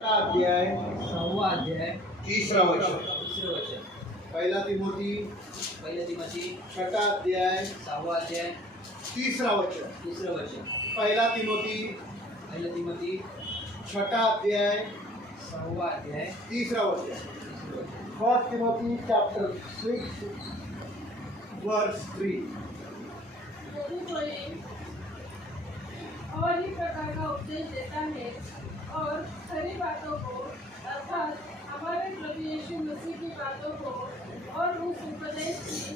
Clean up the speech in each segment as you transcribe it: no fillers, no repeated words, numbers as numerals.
अध्याय 6वा अध्याय तीसरा वचन 3रं वचन पहिला तिमोथी छठा अध्याय 6वा अध्याय तीसरा वचन 3रं वचन पहिला तिमोथी छठा अध्याय 6वा अध्याय तीसरा वचन 3रं वचन फर्स्ट तिमोथी चैप्टर 6 वर्स 3 यदि कोई और ही प्रकार का उपदेश देता है और खरी बातों को अर्थात हमारे प्रभु यीशु मसीह की बातों को और उस उपदेश की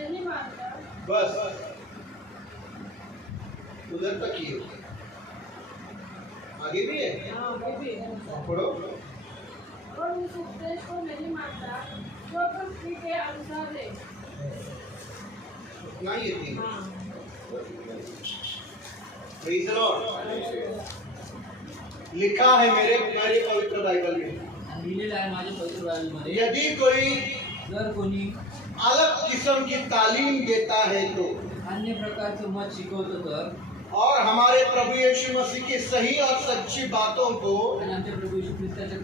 नहीं मानता, बस उधर तक ही हो। आगे भी है पढ़ो। और उस उपदेश को नहीं मानता जो भक्ति के अनुसार है। उतना ही है। Praise the Lord. लिखा है मेरे पवित्र बाइबल में, लिहिलेलं आहे माझ्या पवित्र बायबलमध्ये, यदि कोई जर कोणी अलग किस्म की तालीम देता है तो अन्य प्रकारचं मत शिकवतो तर और हमारे प्रभु यीशु मसीह की सही और सच्ची बातों को आणि आमच्या प्रभू येशू ख्रिस्ताच्या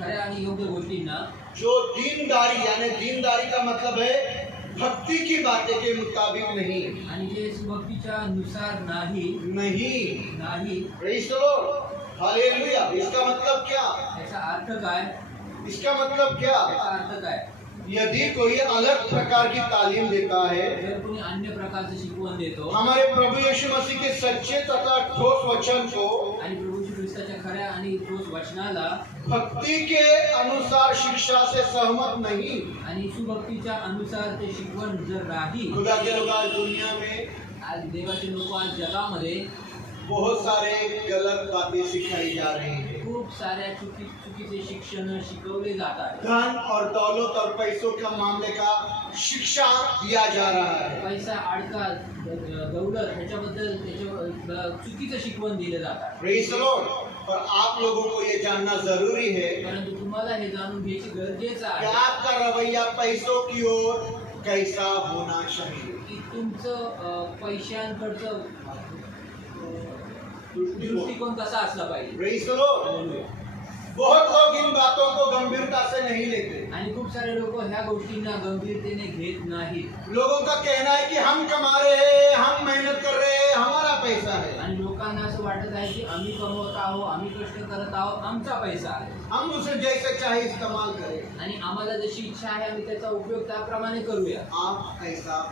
खऱ्या आणि योग्य गोष्टींना जो दीनदारी यानी दीनदारी का मतलब है भक्ति की बातें के मुताबिक नहीं आणि जे भक्तीच्या नुसार नाही प्रेज़ द लॉर्ड। हालेलुया। इसका मतलब क्या? याचा अर्थ काय? इसका मतलब क्या? याचा अर्थ काय? यदि कोई अलग प्रकार की तालीम देता है, जर कोणी अन्य प्रकारचं शिकवण देतो हमारे प्रभु यीशु मसीह के सच्चे तथा ठोस वचन को आणि प्रभू येशू ख्रिस्ताच्या खऱ्या आणि ठोस वचनाला भक्ति के अनुसार शिक्षा से सहमत नहीं, आणि सुभक्तीच्या अनुसार ते शिकवण जर नाही, खुदा के लोग आज दुनिया में आज देवाचे लोक आज जगामध्ये बहुत सारे गलत बातें सिखाई जा रही है। खूप साऱ्या चुकीचे शिक्षण शिकवले जात आहे। धन और दौलत और पैसों का मामले का शिक्षा दिया जा रहा है। पैसा अडका दौलत ह्याच्याबद्दल चुकीचं शिकवण दिलं जात आहे। Praise the Lord. पर आप लोगों को ये जानना जरूरी है परंतु तुम्हाला हे जाणून घ्यायची गरजेचं कि आहे आपका रवैया पैसों की ओर कैसा होना चाहिए। की तुमचं पैशांकडचं दृष्टिकोन कसा असला पाहिजे। Praise the Lord. बहुत लोग इन बातों को गंभीरता से नहीं लेते। आणि खूप सारे लोक ह्या गोष्टींना गंभीरतेने घेत नाहीत। लोगों का कहना है कि हम कमा रहे हैं, हम मेहनत कर रहे हैं, हमारा पैसा है, आणि लोकांना असं वाटत आहे की आम्ही कमवत आहोत, आम्ही कष्ट करत आहोत, आमचा पैसा आहे हम उसे जैसे चाहे इस्तेमाल करें। आणि आम्हाला जशी इच्छा आहे आम्ही त्याचा उपयोग त्याप्रमाणे करूया। आप ऐसा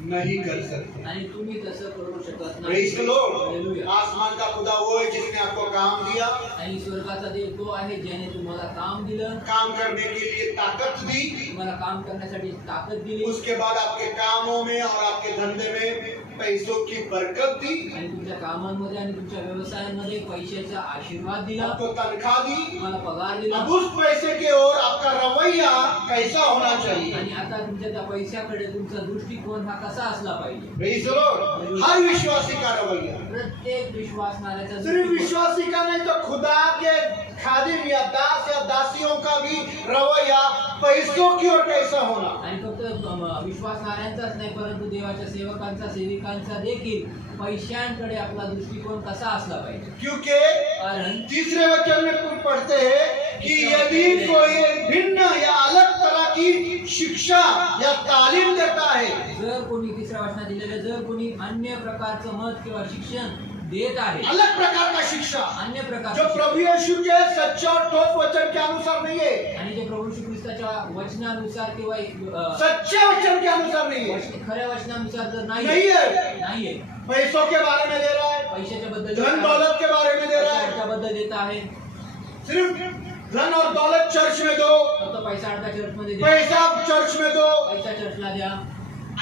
नहीं कर सकते। आणि तुम्ही तसं करू शकत प्रेज़ द लॉर्ड। हालेलुया। आसमान का खुदा वो है जिसने आपको काम दिया, आणि स्वर्गाचा देव तो आहे ज्याने तुम्हाला काम दिलं, काम करने के लिए ताकत दी, तुम्हाला काम करण्यासाठी ताकद दिली, उसके बाद आपके कामों में और आपके धंधे में पैसों की बरकत दी, आणि तुमच्या कामांमध्ये आणि तुमच्या व्यवसायांमध्ये पैशाचा आशीर्वाद दिला, आपको तनख्वाह दी। तुम्हाला पगार दिला। अब उस पैसे की ओर आपका रवैया कैसा होना चाहिए। आणि आता तुमच्या त्या पैशाकडे तुमचा दृष्टिकोन हा कसा असला पाहिजे। Praise the Lord. हर विश्वासी का रवैया, प्रत्येक विश्वासणाऱ्याचा सिर्फ विश्वासी का नहीं तो खुदा के खादिम या दास या दासियों का भी रवैया पैसों की ओर कैसा होना। आणि फक्त विश्वासणाऱ्यांचाच नाही परंतु देवाच्या सेवकांचा सेविकांचा देखील पैशांकडे आपला दृष्टिकोन कसा असला पाहिजे। क्योंकि कारण तीसरे वचन में कुछ पढ़ते हैं कि यदि कोई भिन्न या अलग तरह की शिक्षा या तालीम देता है, जर कोणी तिसऱ्या वचनात दिलेलं जर कोणी अन्य प्रकारचं मत किंवा शिक्षण देत आहे, अलग प्रकार का शिक्षा अन्य जो प्रकारचं प्रभु यीशु के सच्चे और ठोस वचन के अनुसार नहीं है, आणि जे प्रभू श्री ख्रिस्ताच्या वचनानुसार किंवा सच्चे वचन के अनुसार नहीं है, खऱ्या वचनानुसार जर नहीं है, नाहीये, पैसों के बारे में दे रहा है, पैशाच्या बद्दल धन दौलत के बारे में दे रहा है, बद्दल देत आहे, सिर्फ धन और दौलत चर्च में दो, फक्त पैसा अडका चर्च मध्ये द्या, पैसा चर्च में दो, पैसा चर्चला द्या,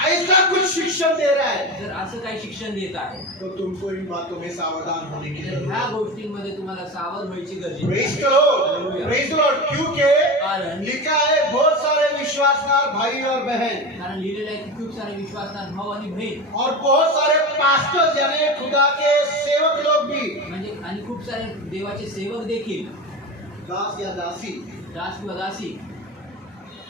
ऐसा कुछ शिक्षण दे रहा है जर असं काही शिक्षण देत आहे तो तुमको इन बातों में सावधान होने की तर जरूरत ह्या है। गोष्टींमध्ये तुम्हाला सावध व्हायची गरज आहे। प्रेज़ करो, प्रेज़ द लॉर्ड। क्योंकि कारण लिखा है बहुत सारे विश्वासनार भाई और बहन कारण लिहिलेलं आहे की खूप सारे विश्वासनार भाऊ आणि बहीण और बहुत सारे पास्टर्स यानी खुदा के सेवक लोग भी, म्हणजे आणि खूप सारे देवाचे सेवक देखील दास या दासी, दास किंवा दासी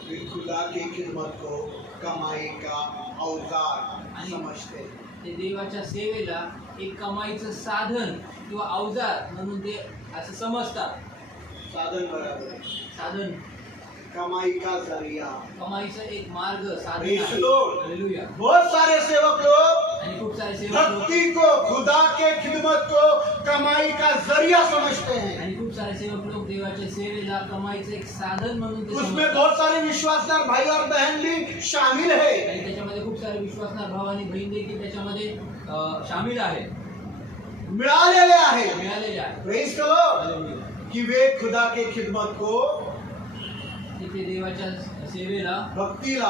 वे खुदा की खिदमत को कमाई का औजार समझते हैं। ते देवाच्या सेवेला एक कमाईचं साधन किंवा अवजार म्हणून ते असं समजतात. साधन बराबर है। साधन, कमाई का जरिया। कमाईचा एक मार्ग, साधन Praise आहे. the Lord. हालेलुया. बहुत सारे सेवक लोग आणि खूप सारे सेवक लोक भक्ति को, खुदा के खिदमत को कमाई का जरिया समझते हैं। आणि खूप सारे सेवक लोक देवाच्या सेवेला कमाईचं एक साधन म्हणून ते उसमें समजतात. बहुत सारे विश्वासदार भाई और बहन भी शामिल है। आणि त्याच्यामध्ये खूप सारे विश्वासणारे भाव आणि बहीण देखील त्याच्यामध्ये शामिल आहे, मिळालेले आहे। मिळालेले आहे. Praise the Lord. हालेलुया. कि वे खुदा के खिदमत को, तिथे देवाच्या सेवेला, भक्तीला,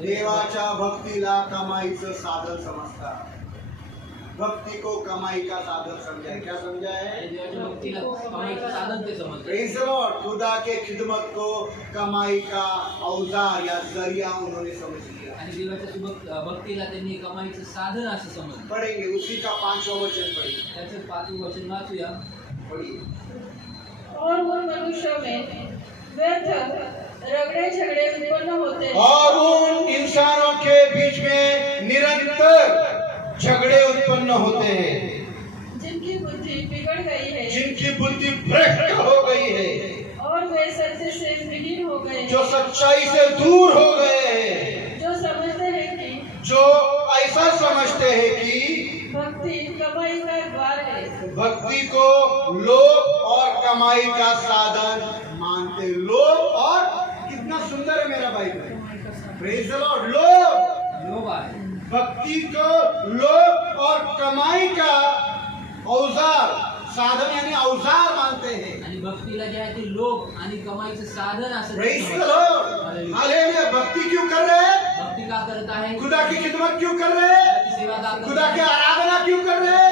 देवाच्या भक्तीला कमाईचं साधन समजतात। भक्ति को कमाई का साधन समझा है। क्या समझा आणि है? देवाच्या भक्तीला कमाईचं साधन ते समजतात. Praise the Lord. खुदा के खिदमत को कमाई का औजार या जरिया उन्होंने समझ लिया। आणि देवाच्या भक्तीला त्यांनी कमाईचं साधन असं समजलं. पढ़ेंगे उसी का 5वां वचन पढ़िए। त्याचं 5वं वचन वाचूया. पढ़िए। और उन मनुष्यों में व्यर्थ रगड़े झगड़े उत्पन्न होते हैं, और उन इंसानों के बीच में निरंतर झगड़े उत्पन्न होते हैं, जिनकी बुद्धि बिगड़ गई है जिनकी बुद्धि भ्रष्ट हो गई है, और वे सत्य से विहीन हो गए जो हैं, सच्चाई से दूर हो गए हैं, जो समझते हैं कि जो ऐसा समझते हैं कि भक्ति कमाई का द्वार है। भक्ति को लोभ और कमाई का साधन मानते। लोभ और, कितना सुंदर है मेरा बाइबल। Praise the Lord. लोभ, लोभ आहे. भक्ति को लोभ और कमाई का औजार, साधन यानी औजार मानते हैं। आणि भक्तीला जे आहे ते लोभ आणि कमाईचं साधन असं ते प्रेज द समजतात. लॉर्ड। हालेलुया. हालेलुया। भक्ति क्यों कर रहे हैं? भक्ती का करत आहे? खुदा की खिदमत क्यों कर रहे हैं? देवाची सेवा का करत खुदा आहे? की आराधना क्यों कर रहे हैं?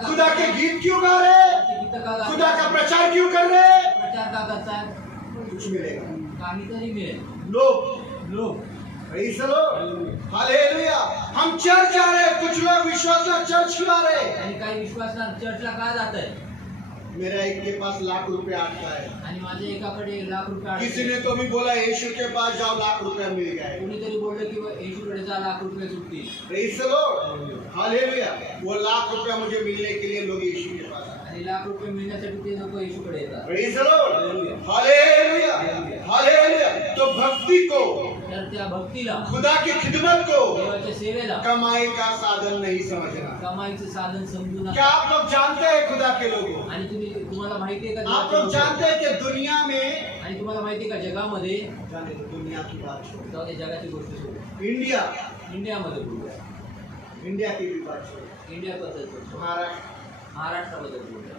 खुदा के गीत क्यों गा रहे हैं? देवाची गीतं का गात खुदा आहे? का प्रचार क्यों कर रहे हैं? प्रचार का करताय? कुछ मिलेगा। काहीतरी मिळेल. लोभ। लोभ. Praise the Lord. हालेलुया। हम चर्च जा रहे हैं, कुछ लोग विश्वास चर्च क्यों आ रहे हैं? आणि काही विश्वासणार चर्चला का जात आहे? मेरा एक के पास लाख रुपए आता है। आणि माझ्या एकाकडे 1,00,000 रुपये किसी आहेत. ने तो भी बोला यीशु के पास जाओ, लाख रुपया मिल गए। कोणीतरी बोललं की येशूकडे जा, 1,00,000 रुपये सुटतील. Praise the Lord. हालेलुया। वो लाख रुपया मुझे मिलने के लिए लोग यीशु के पास आए। आणि 1,00,000 रुपये मिळण्यासाठी ते लोक येशूकडे येतात. Praise the Lord. Hallelujah. Hallelujah. तो भक्ति को, तर त्या भक्तीला, खुदा की खिदमत को देवाच्या सेवेला कमाई का साधन नहीं समझना। कमाईचं साधन समजू क्या नका. आप लोग जानते हैं खुदा के लोगों? आणि तुम्हाला माहिती आहे का आप देवाचे लोग लोक? जानते हैं कि दुनिया में, आणि तुम्हाला माहिती आहे का जगामध्ये, जाने दो दुनिया की बात छोड़ो, जाऊ दे जगाची गोष्ट सोडू, इंडिया, इंडियामध्ये बोलूया. इंडिया की भी बात छोड़ो, इंडियाबद्दल बोलतो, महाराष्ट्र, महाराष्ट्राबद्दल बोलूया.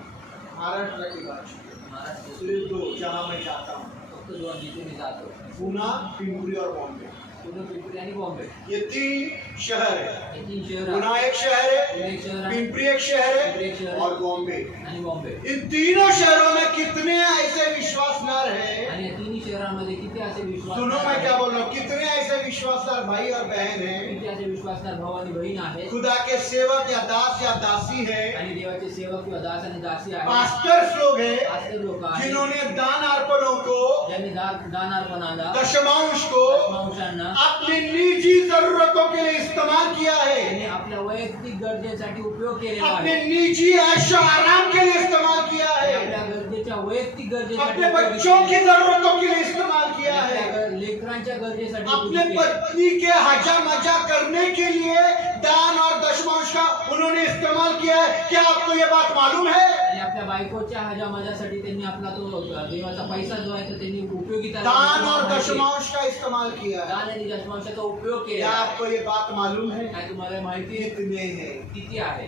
महाराष्ट्र की बात छोड़ो। महाराष्ट्र सिर्फ दो जहाँ मैं जाता हूँ, फक्त दोन जिथे मी जातो, पूना, पिंपरी और बॉम्बे। पुणे, पिंपरी आणि बॉम्बे. ये 3 शहर है। हे 3 शहर पूना एक शहर है, पुणे एक शहर आहे पिंपरी एक शहर पिंपरी एक शहर है है, और बॉम्बे। आणि बॉम्बे. इन तीनों शहरों में कितने ऐसे विश्वासदार हैं? आणि या तिन्ही शहरांमध्ये किती असे विश्वास, सुनो मैं क्या बोल रहा हूँ, कितने ऐसे विश्वासदार भाई और बहन हैं, किती असे विश्वासदार भाऊ आणि बहीण आहेत, खुदा के सेवक या दास या दासी है, आणि देवाचे सेवक किंवा दास आणि दासी आहेत, पास्टर्स लोग हैं, पास्टर लोक आहेत, जिन्होंने दान अर्पणों को, ज्यांनी दान अर्पणाला, दशमांश को मांसांना अपनी निजी जरूरतों के लिए इस्तेमाल किया है, त्यांनी आपल्या वैयक्तिक गरजेसाठी उपयोग केलेला अपने आहे. निजी ऐशो आराम के लिए इस्तेमाल किया आणि है, आपल्या गरजेच्या वैयक्तिक गरजेसाठी अपने उपयोग बच्चों की केलेला जरूरतों के लिए इस्तेमाल आहे. किया है, आपल्या लेकरांच्या गरजेसाठी अपने उपयोग केला. पत्नी के हजा मजा करने के लिए दान और दशमांश का उन्होंने इस्तेमाल किया है। क्या आपको ये बात मालूम है? आणि आपल्या बायकोच्या हजामजासाठी त्यांनी आपला तो देवाचा पैसा जो आहे तो त्यांनी उपयोगिता दान और दशमांश का इस्तेमाल किया है। दान आणि दशमांशाचा उपयोग क्या केला. आपको ये बात मालूम है? काय तुम्हाला माहिती आहे कितने हैं? किती आहे?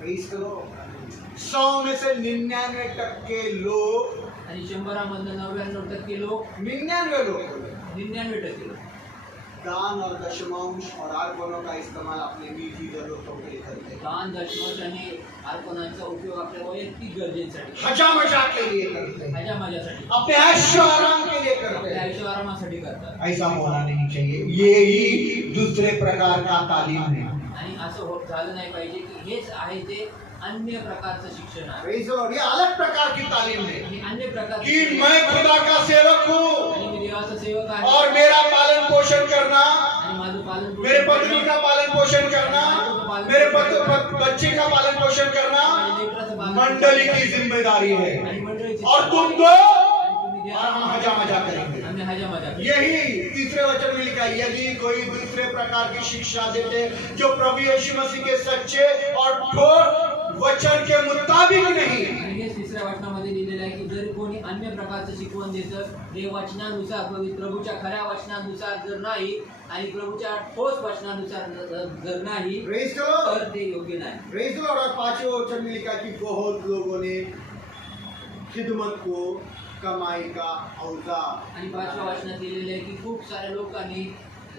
प्रेज करो। 100 में से 99% लोग, आणि 100मधनं 99% लोक, 99 लोग 99% लोक दान और दशमांश और अर्पणों का इस्तेमाल अपने निजी जरूरतों के लिए करते हैं, दान दशमांश आणि अर्पणांचा उपयोग आपल्या वैयक्तिक गरजेसाठी, हजा मजा के लिए करते हैं, हजामजासाठी, अपने ऐशो आराम के लिए करते आपल्या हैं। आयुष्य आरामासाठी करतात. ऐसा होना नहीं चाहिए। ये ही दूसरे प्रकार का तालीम है। आणि असं झालं नाही पाहिजे की हेच आहे ते अन्य प्रकारचं शिक्षण आहे. Praise the Lord. ये अलग प्रकार की तालीम है आणि अन्य प्रकारचं कि शिक्षण मैं आहे. खुदा का सेवक हूँ आणि मी देवाचा सेवक आहे और मेरा पालन पोषण करना, आणि माझं पालन मेरे पत्नी का पालन पोषण करना, पालन मेरे पोषण करना, बच्चे का पालन पोषण करना माझ्या लेकराचं पालन मंडली पोषण की जिम्मेदारी है। आणि मंडळीची और तुम दो तुम्ही द्या, और हम हजा मजा करेंगे। आम्ही हजा मजा करू. यही तीसरे वचन में लिखा है, यदि कोई दूसरे प्रकार की शिक्षा देते जो प्रभु यीशु मसीह के सच्चे और ठोस वचन के मुताबिक नहीं, आणि हे तिसऱ्या वचनामध्ये लिहिलेलं आहे की जर कोणी अन्य प्रकारचं शिकवण देतं हे वचनानुसार प्रभूच्या खऱ्या वचनानुसार जर नाही आणि प्रभूच्या ठोस वचनानुसार जर नाही Praise the Lord. तर ते योग्य नाही. Praise the Lord. और पांचवें वचन में लिखा कि बहुत लोगों ने खिदमत को कमाई का औजार, आणि पाचव्या वचनात लिहिलेलं आहे की खूप साऱ्या लोकांनी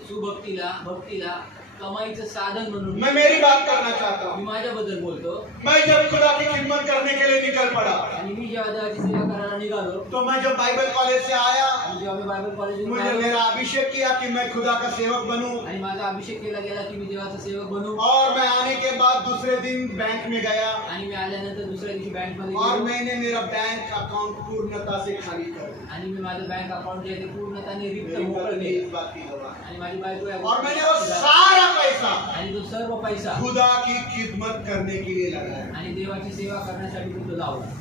भक्तीला कमाईचं साधन म्हणून. मैं मेरी बात करना चाहता हूँ। मी माझ्याबद्दल बोलतो. मैं जब खुदा की खिदमत करने के लिए निकल पड़ा, आणि मी जेव्हा देवाची सेवा करायला निघालो तो मैं जब बाइबल कॉलेज से आया, आणि जेव्हा मी बायबल कॉलेजमध्ये मुझे आलो मेरा अभिषेक किया कि मैं खुदा का सेवक बनूं। आणि माझा अभिषेक केला गेला की मी देवाचा सेवक बनू. और मैं आने के बाद दूसरे दिन बैंक में गया आणि मी आल्यानंतर दुसऱ्या दिवशी बँकमध्ये और गेलो मैंने मेरा बैंक अकाउंट पूर्णता से खाली कर दिया। आणि मी माझं बँक अकाउंट जे आहे ते पूर्णपणे रिक्त मेरी मोकळं पत्नी केलं. इस बात की गवाह है। आणि माझी बायको या और मैंने वो गोष्टीला सारा पैसा आणि तो सर्व पैसा खुदा की खिदमत करने के लिए लगाया। आणि देवाची सेवा करण्यासाठी तो लावला.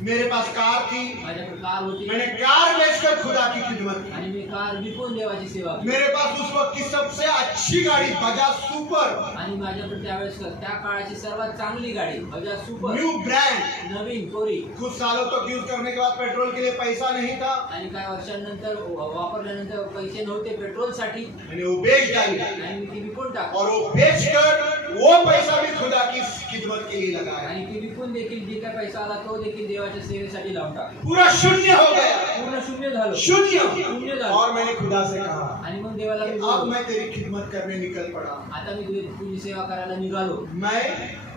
मेरे पास कार थी, माझ्याकडे कार होती मैंने कार बेचकर खुदा की खिदमत की। आणि मी कार विकून देवाची सेवा केली. मेरे पास उस वक्त की सबसे अच्छी गाड़ी बजाज सुपर, आणि माझ्याकडे त्यावेळेस त्या काळाची सर्वात चांगली गाडी बजाज सुपर, न्यू ब्रांड। नवीन कोरी. कुछ सालों तक यूज करने के बाद पेट्रोल के लिए पैसा नहीं था, आणि काही वर्षांनंतर वापरल्यानंतर पैसे नव्हते पेट्रोलसाठी मैंने वो बेच डाली आणि मी ती विकून टाकली. और वो बेचकर वो पैसा भी खुदा की खिदमत के लिए लगाया। आणि ती विकून देखील जे काय पैसा आला तो देखील देवाच्या सेवेसाठी लावून टाकला. पूरा शून्य हो गया, पूर्ण शून्य झालं. शून्य। और मैंने खुदा से कहा आणि मग देवाला मी अब बोललो, मैं तेरी खिदमत करने निकल पड़ा। आता मी तुझी सेवा करायला निघालो.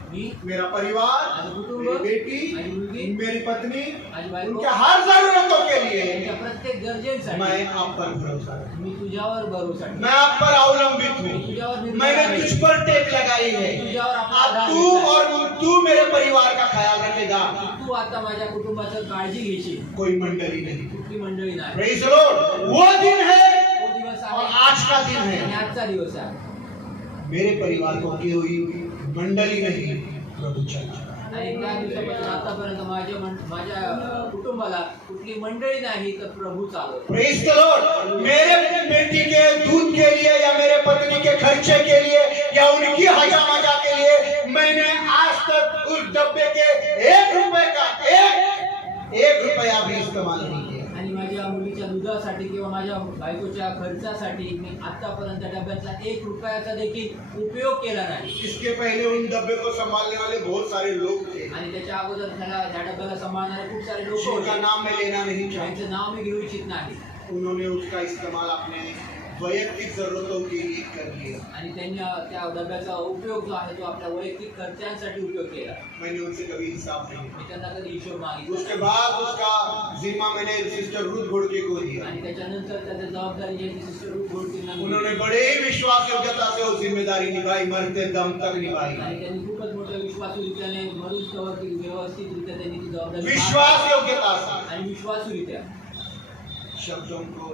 मी मेरा परिवार, माझं कुटुंब, मेरी बेटी, माझी मुलगी, मेरी पत्नी, माझी बायको, उनके हर जरूरतों के लिए त्यांच्या प्रत्येक गरजेसाठी मैं आप पर भरोसा रखता मी तुझ्यावर भरोसा हूं। ठेवतो. मैं आप पर अवलंबित मी हूँ। तुझ्यावर निर्भर मैंने आहे. तुझ पर टेक लगाई है। तुझ्यावर आपला अब आधार तू घेतला आहे. और तू मेरे परिवार का ख्याल रखेगा। तू आता माझ्या कुटुंबाचं काळजी घेशील. कोई मंडली नहीं। कुठली मंडळी नाही. Praise the Lord. वो दिन है तो दिवस और आहे आज का दिन आणि है। आजचा दिवस आहे. मेरे परिवार को की हुई मंडली नहीं, प्रभु चला। आणि त्या दिवसापासून आतापर्यंत माझ्या कुटुंबाला कुठली मंडळी नाही तर प्रभू चालवतो. Praise the Lord. मेरे बेटी के दूध के लिए या मेरे पत्नी के खर्चे के लिए या उनकी हजा मजा के लिए मैंने आज तक उस डब्बे के 1 रुपए का एक रुपया भी इस्तेमाल नहीं किया। आणि माझ्या मुलीच्या दुधासाठी किंवा माझ्या बायकोच्या खर्चासाठी मी आतापर्यंत डब्यातला 1 रुपयाचा देखील उपयोग केला नाही. इसके पहले उन डब्बे को संभालने वाले बहुत सारे लोग थे, आणि त्याच्या अगोदर त्या डब्याला सांभाळणारे खूप सारे लोक जिनका होते. नाम मैं लेना नहीं चाहता। त्यांचं नाव मी घेऊ इच्छित नाही. उन्होंने उसका इस्तेमाल अपने वैयक्तिक जरूरतों के लिए कर लिया। आणि त्यांनी त्या डब्याचा उपयोग जो आहे तो आपल्या वैयक्तिक खर्चांसाठी उपयोग केला. मैंने उनसे कभी हिसाब नहीं मी त्यांना कधी हिशोब किया। मागितला. उसके बाद उसका जिम्मा मैंने सिस्टर रूथ घोड़के को दिया। आणि त्याच्यानंतर त्याची जबाबदारी जी आहे ती सिस्टर रूथ घोडकेंना दिली. उन्होंने बड़े ही विश्वास योग्यता से वो जिम्मेदारी निभाई, मरते दम तक निभाई। आणि त्यांनी खूपच मोठ्या विश्वासूरित्याने मरुस्तवर व्यवस्थितरित्या त्यांनी ती जबाबदारी विश्वास योग्यता से, आणि विश्वासूरित्या शब्दों को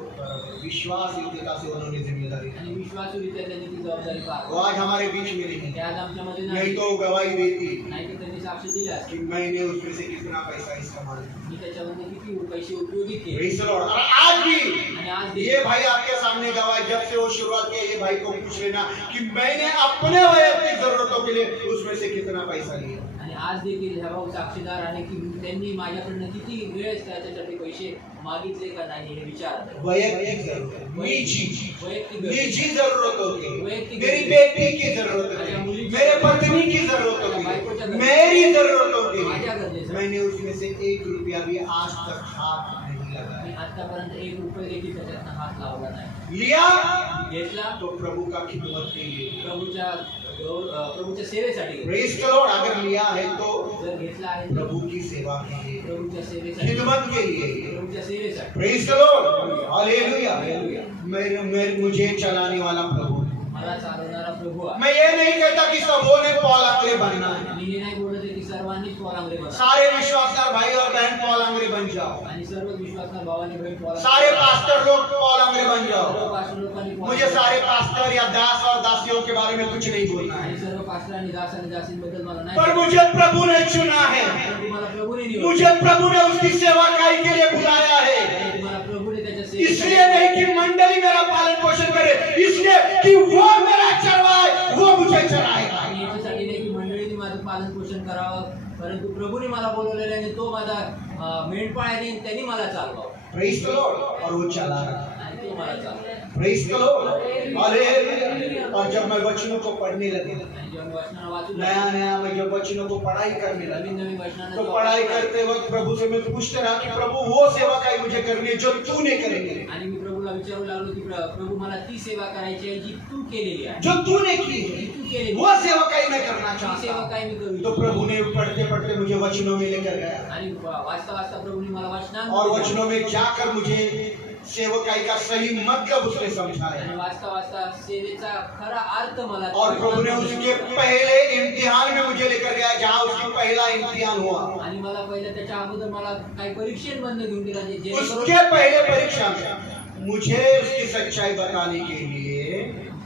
विश्वास योग्यता से उन्होंने जिम्मेदारी ली। आणि विश्वासूरित्या त्यांनी ती जबाबदारी पार वो आज हमारे बीच में नहीं, ते आज आमच्यामध्ये नहीं नाही. तो वो गवाही देती नाही तर त्यांनी साक्ष दिली असती. कि मैंने उसमें से कितना पैसा इस्तेमाल किया। मी त्याच्यामध्ये किती पैसे उपयोगित केले. Praise the Lord। और आज भी आणि आज ये देखील भाई आपके सामने गवाह, जब से वो शुरुआत की, ये भाई को पूछ लेना कि मैंने अपने वैयक्तिक जरूरतों के लिए उसमें से कितना पैसा लिया। आणि आज देखील ह्या भाऊ साक्षीदार आहे की त्यांनी माझ्याकडनं किती वेळेस त्याच्यासाठी पैसे मागितले का नाही हे विचारत. वैयक्तिक जरूरत, वैयक्तिक गरज. निजी जरूरतों की, वैयक्तिक मेरी गरज. बेटी की जरूरत माझ्या है, मुलीची मेरे गरज. पत्नी की जरूरतों बायकोच्या की, गरज. मेरी जरूरतों की, माझ्या गरजेसाठी. मैंने उसमें से 1 रुपया भी आज तक हाथ नहीं मी लगाया। आतापर्यंत 1 रुपये देखील त्याच्यातनं हात लावला नाही. लिया घेतला तो प्रभु का खिदमत के लिए। प्रभूच्या सेवेसाठी घेतला. Praise the Lord. अगर लिया है तो जर घेतला आहे तर प्रभु की सेवा के लिए, प्रभूच्या सेवेसाठी, खिदमत के लिए। प्रभूच्या सेवेसाठी. Praise the Lord. हालेलुया। मुझे चलाने वाला प्रभु है। मला चालवणारा प्रभू आहे. मैं ये नहीं कहता कि सबों ने पॉल आंकड़े बनना है। मी हे नाही बोलत आहे की सर्व सर्वांनीच पॉल आंग्रे बना. सारे विश्वासदार भाई और बहन पॉल आंग्रे बन जाओ. आणि सर्व विश्वासनार भावांनी बहीण पॉल आंग्रे. सारे पास्टर लोग पॉल आंग्रे बन सर्व जाओ. पास्टर लोकांनी पॉल मुझे आंग्रे. सारे पास्टर या दास और दासियों के बारे में कुछ नहीं बोलना आणि है, सर्व पास्टर आणि दास आणि दासींबद्दल मला नाही. पर मुझे प्रभु ने चुना है. परंतु मला प्रभूने निवडले. मुझे प्रभु ने उसकी सेवाकाई के लिए बुलाया है. परंतु मला प्रभूने त्याच्या इसलिए नहीं कि मंडली मेरा पालन पोषण करे, इसलिए कि वो मेरा चरवाए, वो मुझे चराएगा. आणि याच्यासाठी नाही की मंडळीने माझं पालन पोषण करावं, परंतु प्रभूने मला बोलवलेलं आहे आणि तो माझा मेंढपाळ आहे आणि त्यांनी मला चालवावं. Praise the Lord. और वो चला रहा. आणि तो मला चालवावा. Praise the Lord. हालेलुया. और जब मैं वचनों को पढ़ने लगे, आणि जेव्हा मी वचनाला वाचू नया लागलो, नया मैं जब वचनों को पढ़ाई करने लगा, नवीन नवीन वचनांना तो जेव्हा पढ़ाई वाचू लागलो, करते वक्त प्रभु से मैं पूछते रहा कि प्रभु वो सेवाकाई मुझे करनी है जो तूने करेंगे, आणि मी प्रभूला विचारू लागलो की प्रभू मला ती सेवा करायची आहे जी तू केलेली आहे. जो तूने की जी है, तू केलेली वो सेवाकाई मैं करना ती सेवा चाहता. काय मी करू तो इच्छितो. प्रभु ने पढ़ते पढ़ते मुझे वचनों में लेकर गया आणि वाचता वाचता प्रभूने मला और वचनांमध्ये वचनों में जाकर मुझे सेवकाई का सही मतलब उसने आणि समझाया. वाचता वाचता सेवेचा खरा अर्थ मला और प्रभु ने उसके पहले इम्तिहान में मुझे लेकर गया जहाँ उसकी पहला इम्तिहान हुआ. आणि मला पहिलं त्याच्या अगोदर मला काही परीक्षेमधनं घेऊन गेला जेणेकरून उसके पहले परीक्षा में मुझे उसकी सच्चाई बताने के लिए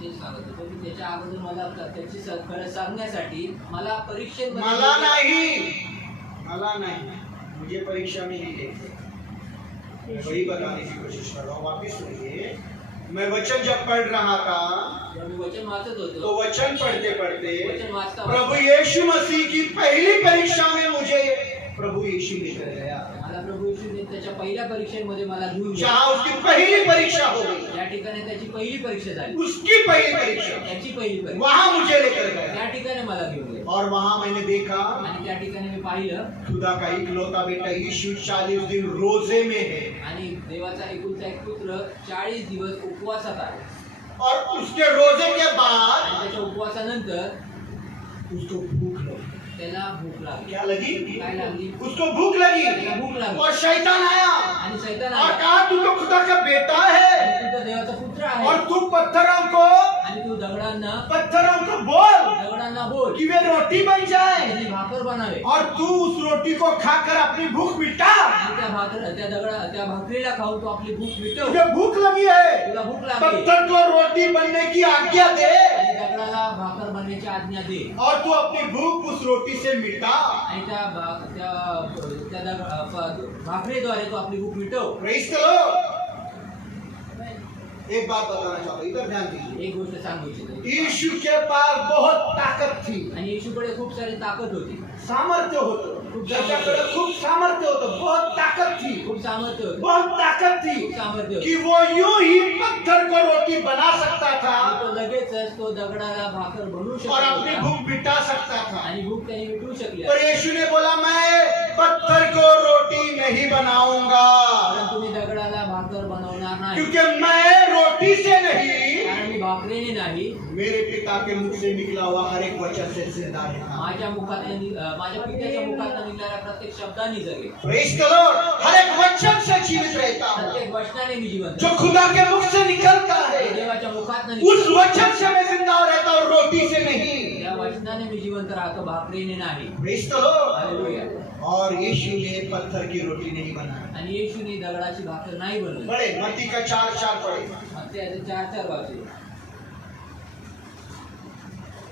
ते सांगत होतो की त्याच्या अगोदर मला त्याची खरं सांगण्यासाठी मला मला नहीं मुझे परीक्षा में नहीं लेते. मैं वही बताने की कोशिश कर रहा हूँ. वापिस सुनिए. मैं वचन जब पढ़ रहा था जेव्हा मी वचन वाचत तो होतो वचन पढ़ते पढ़ते वचन वाचता प्रभु वाचता यीशु मसीह की पहली परीक्षा में मुझे प्रभु यीशु लेकर गया मला प्रभू येशूने त्याच्या पहिल्या परीक्षेमध्ये मला घेऊन गेला. जहाँ उसकी पहली परीक्षा हो गई. या ठिकाणी त्याची पहिली परीक्षा झाली. उसकी पहली परीक्षा त्याची पहिली परीक्षा वहां मुझे लेकर गया त्या ठिकाणी मला घेऊन गेला. और वहां मैंने देखा आणि त्या ठिकाणी मी पाहिलं खुदा का इकलौता बेटा यीशु 40 दिन रोजे में है आणि देवाचा एकुलता एक पुत्र 40 दिवस उपवासात आहे. और उसके रोजे के आणि बाद त्याच्या उपवासानंतर उसको भूख लगी. त्याला भूक लागली. क्या लगी? काय लागली? उसको भूख लगी त्याला भूक लागली. और शैतान आया आणि शैतान और आला. कहा तू तो खुदा का बेटा है आणि तू तर देवाचा पुत्र आहे और तू पत्थरों को आणि तू दगडांना बोल कि वे रोटी बन जाए त्यांनी भाकर बनावे और तू उस रोटी को खाकर अपनी भूख मिटा. आणि त्या भाकरीला खाऊन तू आपली भूक मिटव. तुझे भूख लगी है, तुला भूक लागली पत्थर को रोटी बनने की आज्ञा दे आणि दगडाला भाकर बनण्याची आज्ञा दे और तू अपनी भूक उस रोटी से मिटा. आणि भाकरीद्वारे तू आपली भूक मिटव. Praise the Lord. एक बात बताना चाहता हूं, इधर ध्यान दीजिए. एक गोष्ट सांगू इच्छितो. यीशु के पास बहुत ताकत थी, आणि येशूकडे खूप सारी ताकद होती. सामर्थ्य होतं. त्याच्याकडे खूप सामर्थ्य होतं, बहुत ताकत थी, खूप सामर्थ्य होतं. बहुत ताकत खूप थी सामर्थ्य होतं. कि वो यूं ही पत्थर को रोटी बना सकता आणि था तो लगेचच तो दगडाला भाकर बनवू और शकत अपनी होता भूख मिटा सकता था. आणि भूक त्याने मिटवू शकली. पर यीशु ने बोला मैं पत्थर को रोटी नहीं बनाऊंगा परंतु मी दगडाला भाकर बनवणार नाही. क्योंकि मैं रोटी से नहीं कारण मी भाकरीने नाही, मेरे पिता के मुख से निकला हुआ हर एक वचन से जिंदा रहता. माझ्या पित्याच्या मुखातून निघणाऱ्या प्रत्येक शब्दांनी जगेल. Praise the Lord. हर एक वचन से जीवित रहता हूं प्रत्येक वचनाने मी जिवंत जो खुदा के मुख से निकलता है. देवाच्या मुखातून उस वचन से मैं जिंदा रहता हूं, रोटी से नहीं. त्या वचनाने मी जिवंत राहतो, भाकरीने नाही. Praise the Lord. हालेलुया. और यीशु ने पत्थर की रोटी नहीं बनाई. आणि येशूने दगडाची भाकर नाही बनवली. पढ़े मत्ती का 4:4 पढ़े. मग ते 4 वाचले.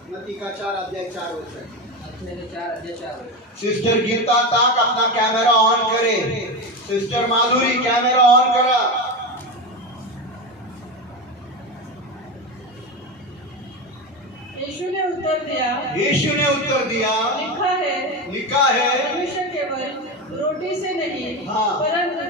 मत्ती का 4:4 मत्ती 4:4. सिस्टर गीता ताक अपना कैमरा ऑन करे. सिस्टर माधुरी कैमरा ऑन करा. यीशु ने उत्तर दिया, यीशु ने उत्तर दिया, लिखा है मनुष्य केवल रोटी से नहीं हाँ। परंतु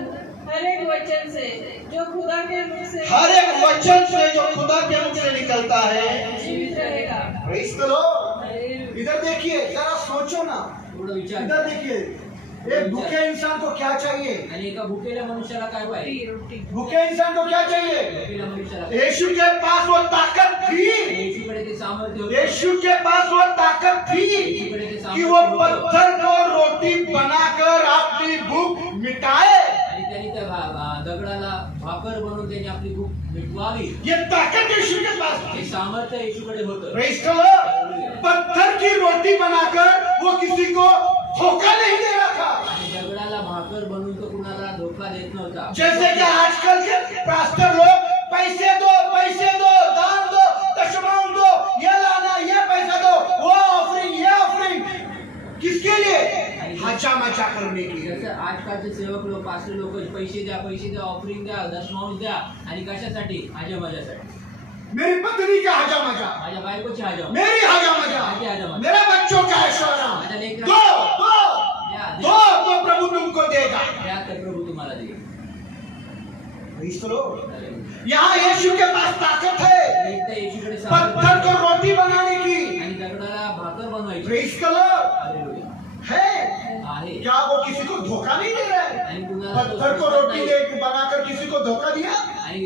हर एक वचन से जो खुदा के मुख से हर एक वचन से जो खुदा के मुख से निकलता है जीवित रहेगा. Praise the Lord. इधर देखिए, जरा सोचो ना. थोडं विचार. इधर देखिए, एक भूखे इंसान को क्या चाहिए? आणि एका भुकेल्या मनुष्याला काय पाहिजे? भूखे इंसान को क्या चाहिए? भुकेल्या मनुष्याला यीशु के पास वो ताकत थी. येशूकडे ते सामर्थ्य होते. यीशु के पास वो ताकत थी कि वो पत्थर को रोटी बनाकर अपनी भूख मिटाए. आणि त्यांनी त्या दगडाला भाकर बनवून त्यांनी आपली भूक मिटवावी. ये ताकत यीशु के पास हे थी. सामर्थ्य येशूकडे होतं. Praise the Lord. पत्थर की रोटी बनाकर वो किसी को धोखा नहीं दे रहा था। आणि दगडाला भाकर बनवून तो कुणाला धोका देत नव्हता. जैसे कि आजकल के पास्टर लोग पैसे दो, दान दो, दशमांश दो, ये लाना, ये पैसा दो, वो ऑफरिंग, ये ऑफरिंग, किसके लिए? हचा मचा करने के लिए. जसं आजकालचे सेवक लोक, पास्टर लोक पैसे द्या, ऑफरिंग द्या, दशमांश द्या, आणि कशासाठी? हाजा मजासाठी. मेरी पत्नी का हजा मजा, माझ्या बायकोची हाजा, मेरी हजा मजा, माझी हाजा मजा, मेरे बच्चों का ऐश्वर्य. माझ्या लेकरा दो तो प्रभु तुमको देगा. द्या तर प्रभू तुम्हाला देईल. यहाँ यीशु के पास ताकत है एक तर येशूकडे पत्थर को रोटी बनाने की. आणि दगडाला भाकर बनवायची. Praise the Lord. हालेलुया. है आहे. क्या वो किसी को धोखा नहीं दे रहा है? आणि कुणाला तो पत्थर को फसवत रोटी नाही. दे बनाकर किसी को धोखा दिया? आणि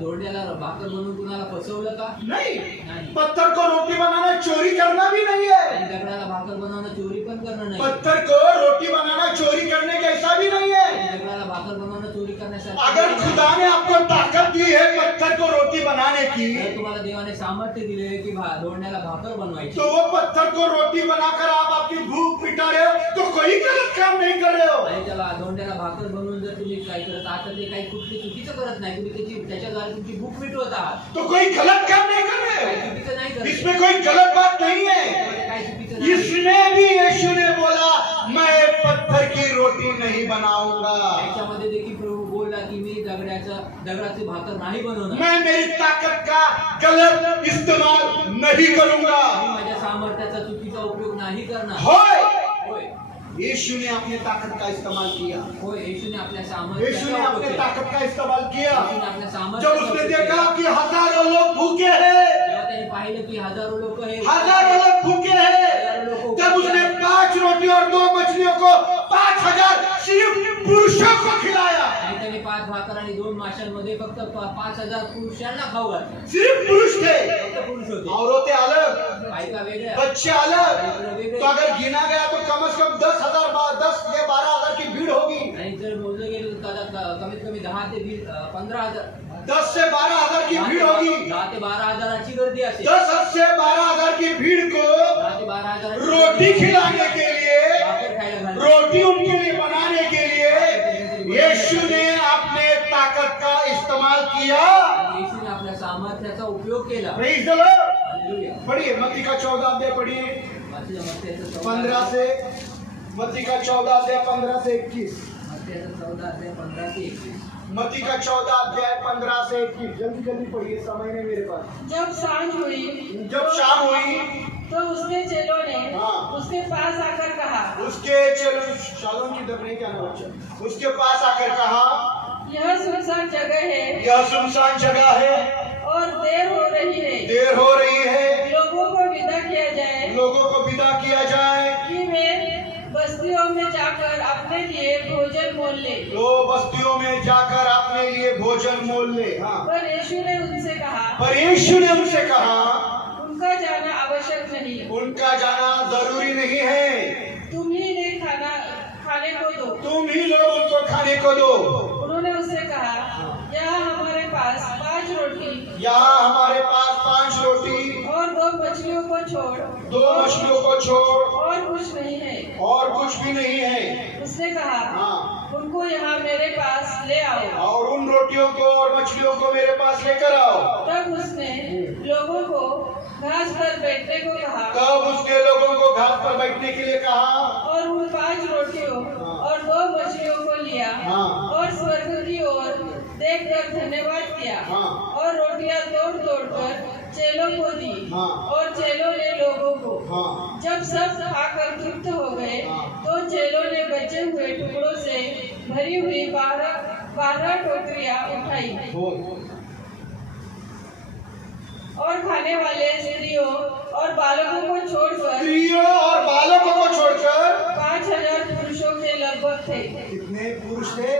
दोरड्याला भाकर बनवून कुणाला फसवलं का? नहीं. नाही. पत्थर को रोटी बनाना चोरी करना भी नहीं है. आणि दगडाला भाकर बनवणं चोरी पण करणं नाही. पत्थर को रोटी बनाना चोरी करने जैसा भी नहीं आणि है. दगडाला भाकर बनवणं चोरी करण्यासाठी अगर खुदा ने आपको ताकत दी है पत्थर को रोटी बनाने की, जर तुम्हाला देवाने सामर्थ्य दिले की दोरड्याला भाकर बनवायची, तो वो पत्थर को रोटी बनाकर आप आपकी भूख मिटा रहे हो तो कोई गलत काम नहीं कर रहे हो. आणि त्याला दोरड्याला भाकर बनवून जर तुम्ही काय करत आहात तर ते काही कुठली चुकीचं करत नाही. तुम्ही त्याच्याद्वारे तुमची भूक मिटवत आहात. तो कोई गलत काम नहीं कर काही रहे हो. चुकीचं नाही करत. इसमें कोई गलत बात नहीं है. काही चुकीचं नाही. इसमें भी यीशु ने बोला मैं पत्थर की रोटी नहीं बनाऊंगा. याच्यामध्ये देखील प्रभू बोलला की मी दगडाची भाकर नाही बनवणार. मैं मेरी ताकद का गलत इस्तेमाल नहीं करूंगा. मी माझ्या सामर्थ्याचा चुकीचा उपयोग नाही करणार. होय. होय यीशु ने अपने ताकत का इस्तेमाल किया. होय येशूने आपल्या यीशु ने सामर्थ्याचा अपने उपयोग केला. ताकत का इस्तेमाल किया. येशूने आपल्या जब सामर्थ्याचा उसने उपयोग देखा केला. कि हजारों लोग भूखे हैं, तेव्हा त्याने पाहिलं की हजारो लोक हे हजारों लोग भूखे हैं, जब उसने 5 रोटी और 2 मछलियों को 5000 सिर्फ पुरुषों को खिलाया. आणि त्याने 5 भाकर आणि 2 माशांमध्ये फक्त 5000 पुरुषांना खाऊ घातलं. सिर्फ पुरुष थे, फक्त पुरुष होते. औरतें अलग, बायका वेगळ्या. बच्चे अलग. तो अगर गिना गया तो कम से कम 10 या 12,000 की भीड़ होगी. आणि जर मोजलं गेलं तर कमीत कमी 10 ते 15,000 10 से 12,000 की भीड़ होगी. 10 ते 12,000ची गर्दी असेल. 10 से 12,000 की भीड़ को 10 ते 12,000 रोटी खिलाने के लिए, भाकर खायला घालणं. रोटी उनके लिए बनाने के लिए यीशु ने अपने ताकत का इस्तेमाल किया. आणि येशूने आपल्या सामर्थ्याचा उपयोग केला. Praise the Lord. हालेलुया. पढ़िए मत्ती का 14 अध्याय पढ़िए मत्तेचं 15 से, मत्ती का 14 अध्याय 15 से 21. मत्तेचं 14 अध्याय 15 ते 21. मत्ती का 14 अध्याय 15 से 21. जल्दी जल्दी पढ़िए, समय नहीं मेरे पास. जब सांझ हुई जब शाम हुई तो उसके चेलों ने हाँ। उसके पास आकर कहा, उसके चलो शालोम की दर नहीं क्या नाम बच्चा, उसके पास आकर कहा यह सुनसान जगह है यह सुनसान जगह है और देर हो रही है. देर हो रही है, लोगों को विदा किया जाए लोगों को विदा किया जाए कि वे बस्तियों में जाकर अपने लिए भोजन मोल ले. तो बस्तियों में जाकर अपने लिए भोजन मोल ले. हाँ. पर यीशु ने उनसे कहा, पर यीशु ने उनसे कहा उनका जाना आवश्यक नहीं, उनका जाना जरूरी नहीं है, तुम ही ने खाने को दो. तुम ही लोग उनको खाने को दो. उन्होंने उससे कहा, यहाँ हमारे पास 5 रोटी यहाँ हमारे पास 5 रोटी और 2 मछलियों को छोड़ 2 मछलियों को छोड़ और कुछ नहीं है. और कुछ भी नहीं है. उसने कहा, हाँ. उनको यहाँ मेरे पास ले आओ. और उन रोटियों को और मछलियों को मेरे पास लेकर आओ. तब उसने लोगों को घास पर बैठने को कहा तब उसने लोगों को घास पर बैठने के लिए कहा और उन 5 रोटियों और 2 मछलियों को लिया हाँ। और स्वर्ग की ओर देखकर धन्यवाद किया हाँ। और रोटियां तोड़ तोड़ कर चेलों को दी हाँ। और चेलों ने लोगों को. हाँ. जब सब खाकर तृप्त हो गए हाँ। तो चेलों ने बचे हुए टुकड़ों से भरी हुई 12 टोकरियां उठाई और खाने वाले स्त्रियों और बालकों को छोड़कर स्त्रियों और बालकों को छोड़कर 5,000 पुरुषों के लगभग थे. कितने पुरुष थे?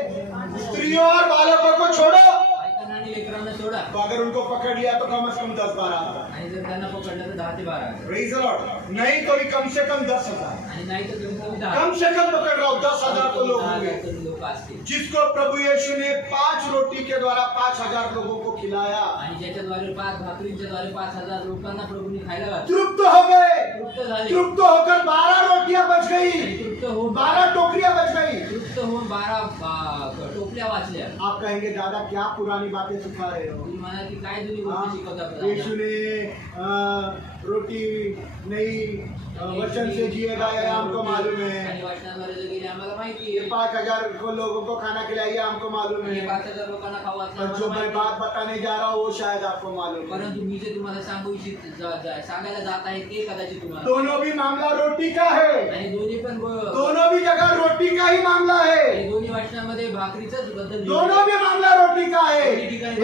स्त्रियों और बालकों को छोड़ो. बायकांना आणि लेकरांना सोडा. तो अगर उनको पकड़ लिया तो कम से कम 10-12 हजार. आणि जर त्यांना पकडलं तर 10 ते 12. Praise the Lord. नहीं तो भी कम से कम 10,000. आणि नाही तर कमीत कमी 10. कम से कम पकड़ रहा हूँ 10,000 तो लोग होंगे. लोक पाचते. जिसको प्रभु यीशु ने 5 रोटी के द्वारा 5000 लोगों को खिलाया, आणि ज्याच्याद्वारे 5 भाकरींच्या द्वारे 5000 लोकांना प्रभूंनी खायला घातलं. तृप्त हो गए. तृप्त झाले. तृप्त होकर 12 रोटियां बच गई, आणि तृप्त होऊन 12 टोकरियां बच गई. तृप्त होऊन 12 टोपल्या वाचल्या. आप कहेंगे दादा क्या पुरानी बातें सिखा रहे हो? तुम्ही म्हणाल की काय जुनी हाँ, गोष्ट शिकवता यीशु आपल्याला? ने रोटी नहीं वचन से जिएगा ये हमको मालूम आणि है. वचनाद्वारे जे गेले आम्हाला माहिती ये आहे. 5000 को लोगों को खाना खिलाइए हमको मालूम आणि है. 5000 लोकांना खाऊ घातलं पर जो आम्हाला मैं माहिती बात आहे. बताने जा रहा हूँ वो शायद आपको मालूम है. परंतु मी जे तुम्हाला सांगायला जात आहे ते कदाचित तुम्हाला दोनों भी मामला रोटी का है. आणि दोन्ही पण दोनों भी जगह रोटी का ही मामला है. आणि दोन्ही वचनामध्ये भाकरीचाच बद्दल लिहिलं आहे. दोनों भी मामला रोटी का है.